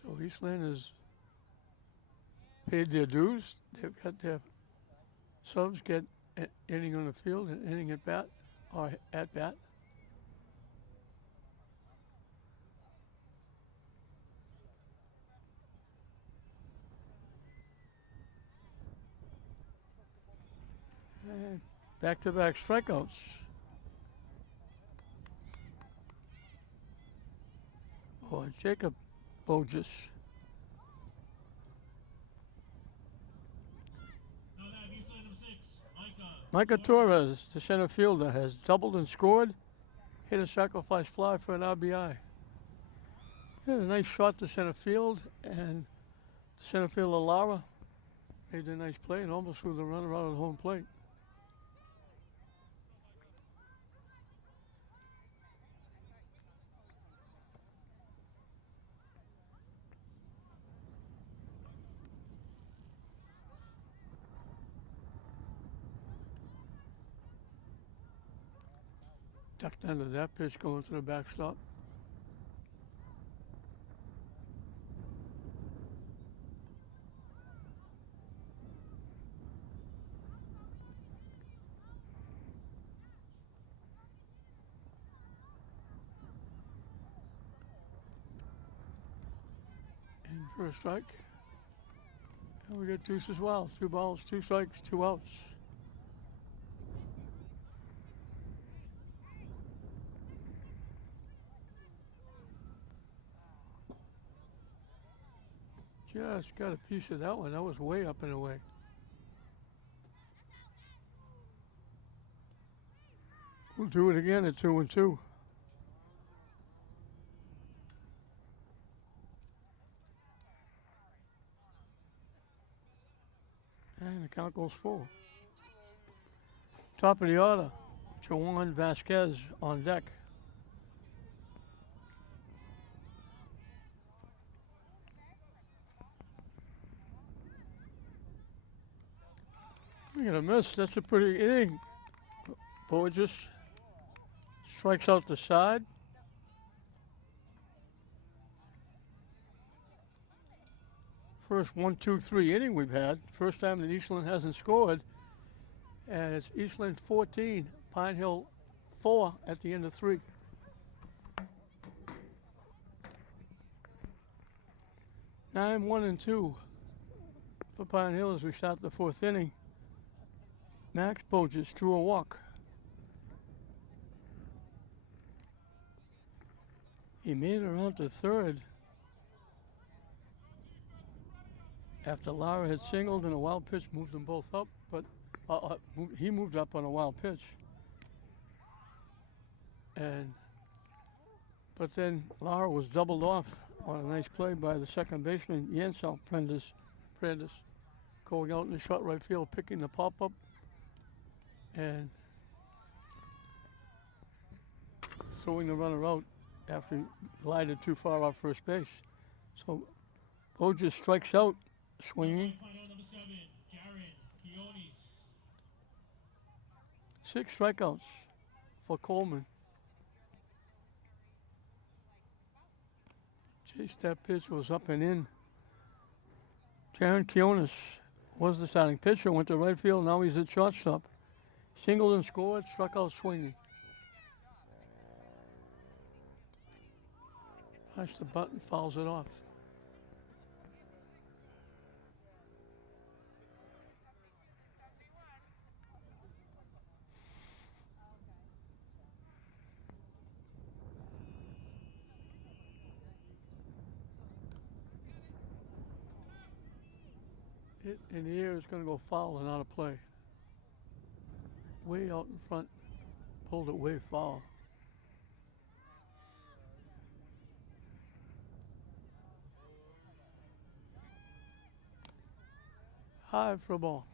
So Eastland has paid their dues. They've got their subs get an inning on the field and inning at bat or at bat. And back-to-back strikeouts. For Jacob Bogus. Now that be number 6, Micah Torres, the center fielder, has doubled and scored. Hit a sacrifice fly for an RBI. Hit a nice shot to center field, and the center fielder Lara made a nice play and almost threw the runner out of the home plate. Ducked under that pitch going to the backstop. In for a strike. And we got deuce as well. 2 balls, 2 strikes, 2 outs. Just got a piece of that one. That was way up and away. We'll do it again at 2 and 2. And the count goes full. Top of the order, Juan Vasquez on deck. We got a miss. That's a pretty inning. Borges strikes out the side. First 1-2-3 inning we've had. First time that Eastland hasn't scored. And it's Eastland 14, Pine Hill 4 at the end of 3. Nine, 1 and 2 for Pine Hill as we start the 4th inning. Max Borges drew a walk. He made it around to third. after Lara had singled and a wild pitch moved them both up, but he moved up on a wild pitch. But then Lara was doubled off on a nice play by the second baseman, Jansel Prandis, going out in the short right field, picking the pop-up and throwing the runner out after he glided too far off first base. So Bo just strikes out, swinging. 6 strikeouts for Coleman. Chased that pitch, was up and in. Jaron Kionis was the starting pitcher, went to right field, now he's at shortstop. Singled and scored, struck out swinging. Press the button, fouls it off. Hit in the air is going to go foul and out of play. Way out in front, pulled it way foul. High for a ball.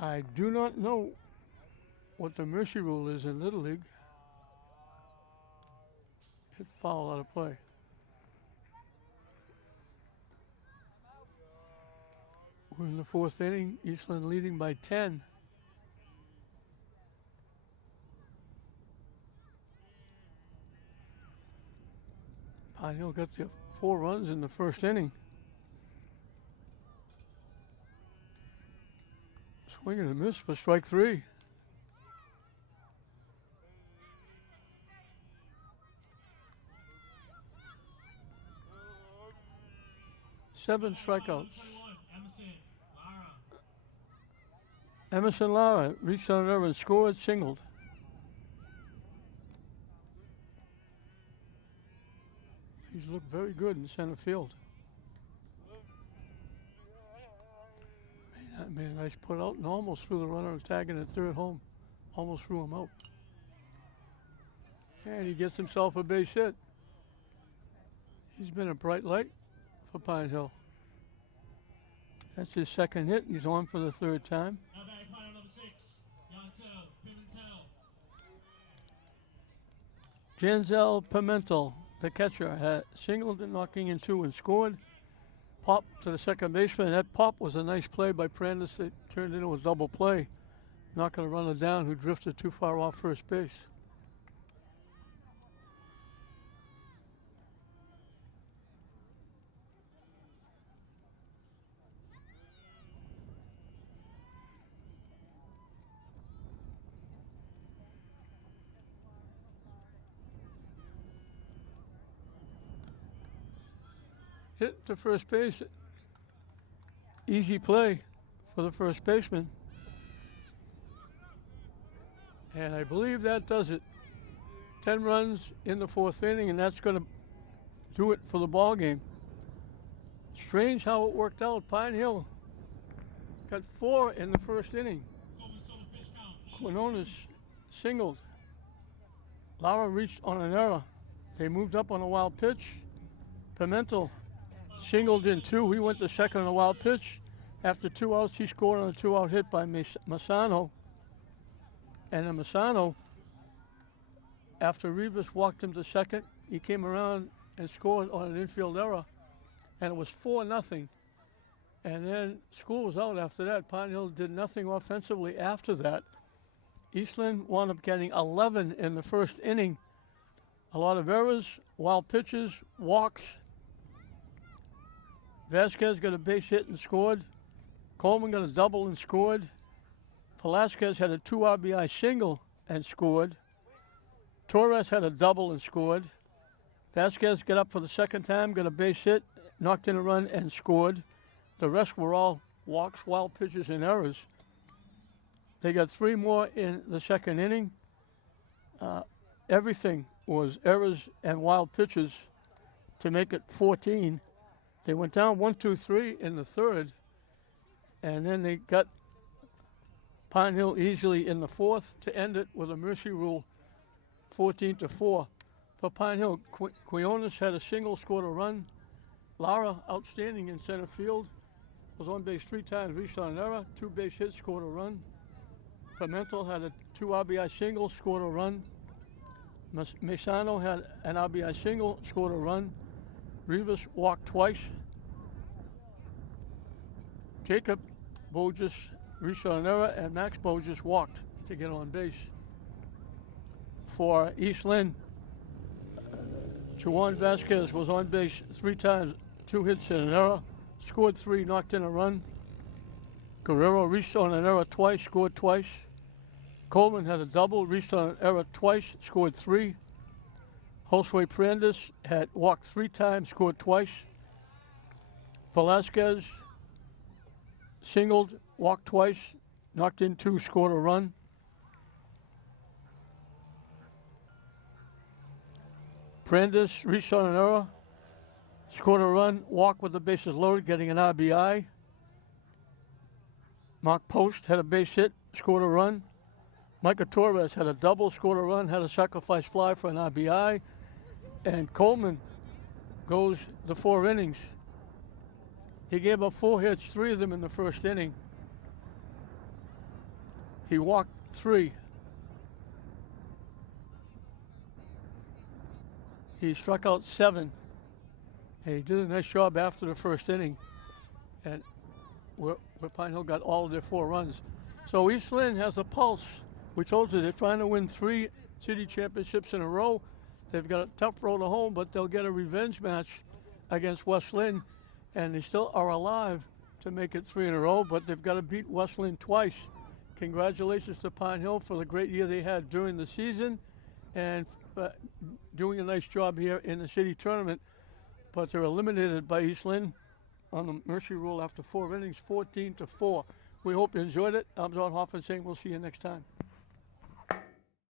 I do not know what the mercy rule is in Little League. Hit foul out of play. We're in the 4th inning, Eastland leading by 10. Pine Hill got the 4 runs in the 1st inning. Swing and a miss for strike 3. Seven strikeouts. Emerson Lara reached on over and scored, singled. He's looked very good in center field. Made a nice put out and almost threw the runner tagging at third home. Almost threw him out. And he gets himself a base hit. He's been a bright light for Pine Hill. That's his 2nd hit. He's on for the 3rd time. Janzel Pimentel, the catcher, had singled and knocking in 2 and scored. Pop to the second baseman. That pop was a nice play by Prandis that turned into a double play. Not going to run it down, who drifted too far off first base. Hit to first base. Easy play for the first baseman. And I believe that does it. 10 runs in the 4th inning, and that's going to do it for the ball game. Strange how it worked out. Pine Hill got 4 in the 1st inning. Quinones singled. Lara reached on an error. They moved up on a wild pitch. Pimentel singled in 2. He went to second on a wild pitch. After 2 outs, he scored on a 2-out hit by Masano. And then Masano, after Rivas walked him to second, he came around and scored on an infield error. And it was 4-0. And then school was out after that. Pine Hill did nothing offensively after that. Eastland wound up getting 11 in the 1st inning. A lot of errors, wild pitches, walks. Vasquez got a base hit and scored. Coleman got a double and scored. Velasquez had a 2 RBI single and scored. Torres had a double and scored. Vasquez got up for the 2nd time, got a base hit, knocked in a run and scored. The rest were all walks, wild pitches, and errors. They got 3 more in the 2nd inning. Everything was errors and wild pitches. to make it 14. They went down 1-2-3 in the third, and then they got Pine Hill easily in the fourth to end it with a mercy rule, 14-4. For Pine Hill, Quiones had a single, scored a run. Lara, outstanding in center field, was on base 3 times, reached on an error, 2 base hits, scored a run. Pimentel had a 2 RBI single, scored a run. Mesano had an RBI single, scored a run. Rivas walked twice. Jacob Bogus reached on an error, and Max Bogus walked to get on base. For East Lynn, Juan Vasquez was on base 3 times, 2 hits and an error, scored 3, knocked in a run. Guerrero reached on an error twice, scored twice. Coleman had a double, reached on an error twice, scored 3. Josue Prandes had walked 3 times, scored twice. Velasquez singled, walked twice, knocked in 2, scored a run. Prandes reached on an error, scored a run, walked with the bases loaded, getting an RBI. Mark Post had a base hit, scored a run. Micah Torres had a double, scored a run, had a sacrifice fly for an RBI. And Coleman goes the 4 innings. He gave up 4 hits, 3 of them in the first inning. He walked 3. He struck out 7. And he did a nice job after the first inning. And where Pine Hill got all of their 4 runs. So East Lynn has a pulse. We told you they're trying to win 3 city championships in a row. They've got a tough road to home, but they'll get a revenge match against West Lynn, and they still are alive to make it 3 in a row, but they've got to beat West Lynn twice. Congratulations to Pine Hill for the great year they had during the season and doing a nice job here in the city tournament, but they're eliminated by East Lynn on the mercy rule after 4 innings, 14-4. We hope you enjoyed it. I'm John Hoffman saying we'll see you next time.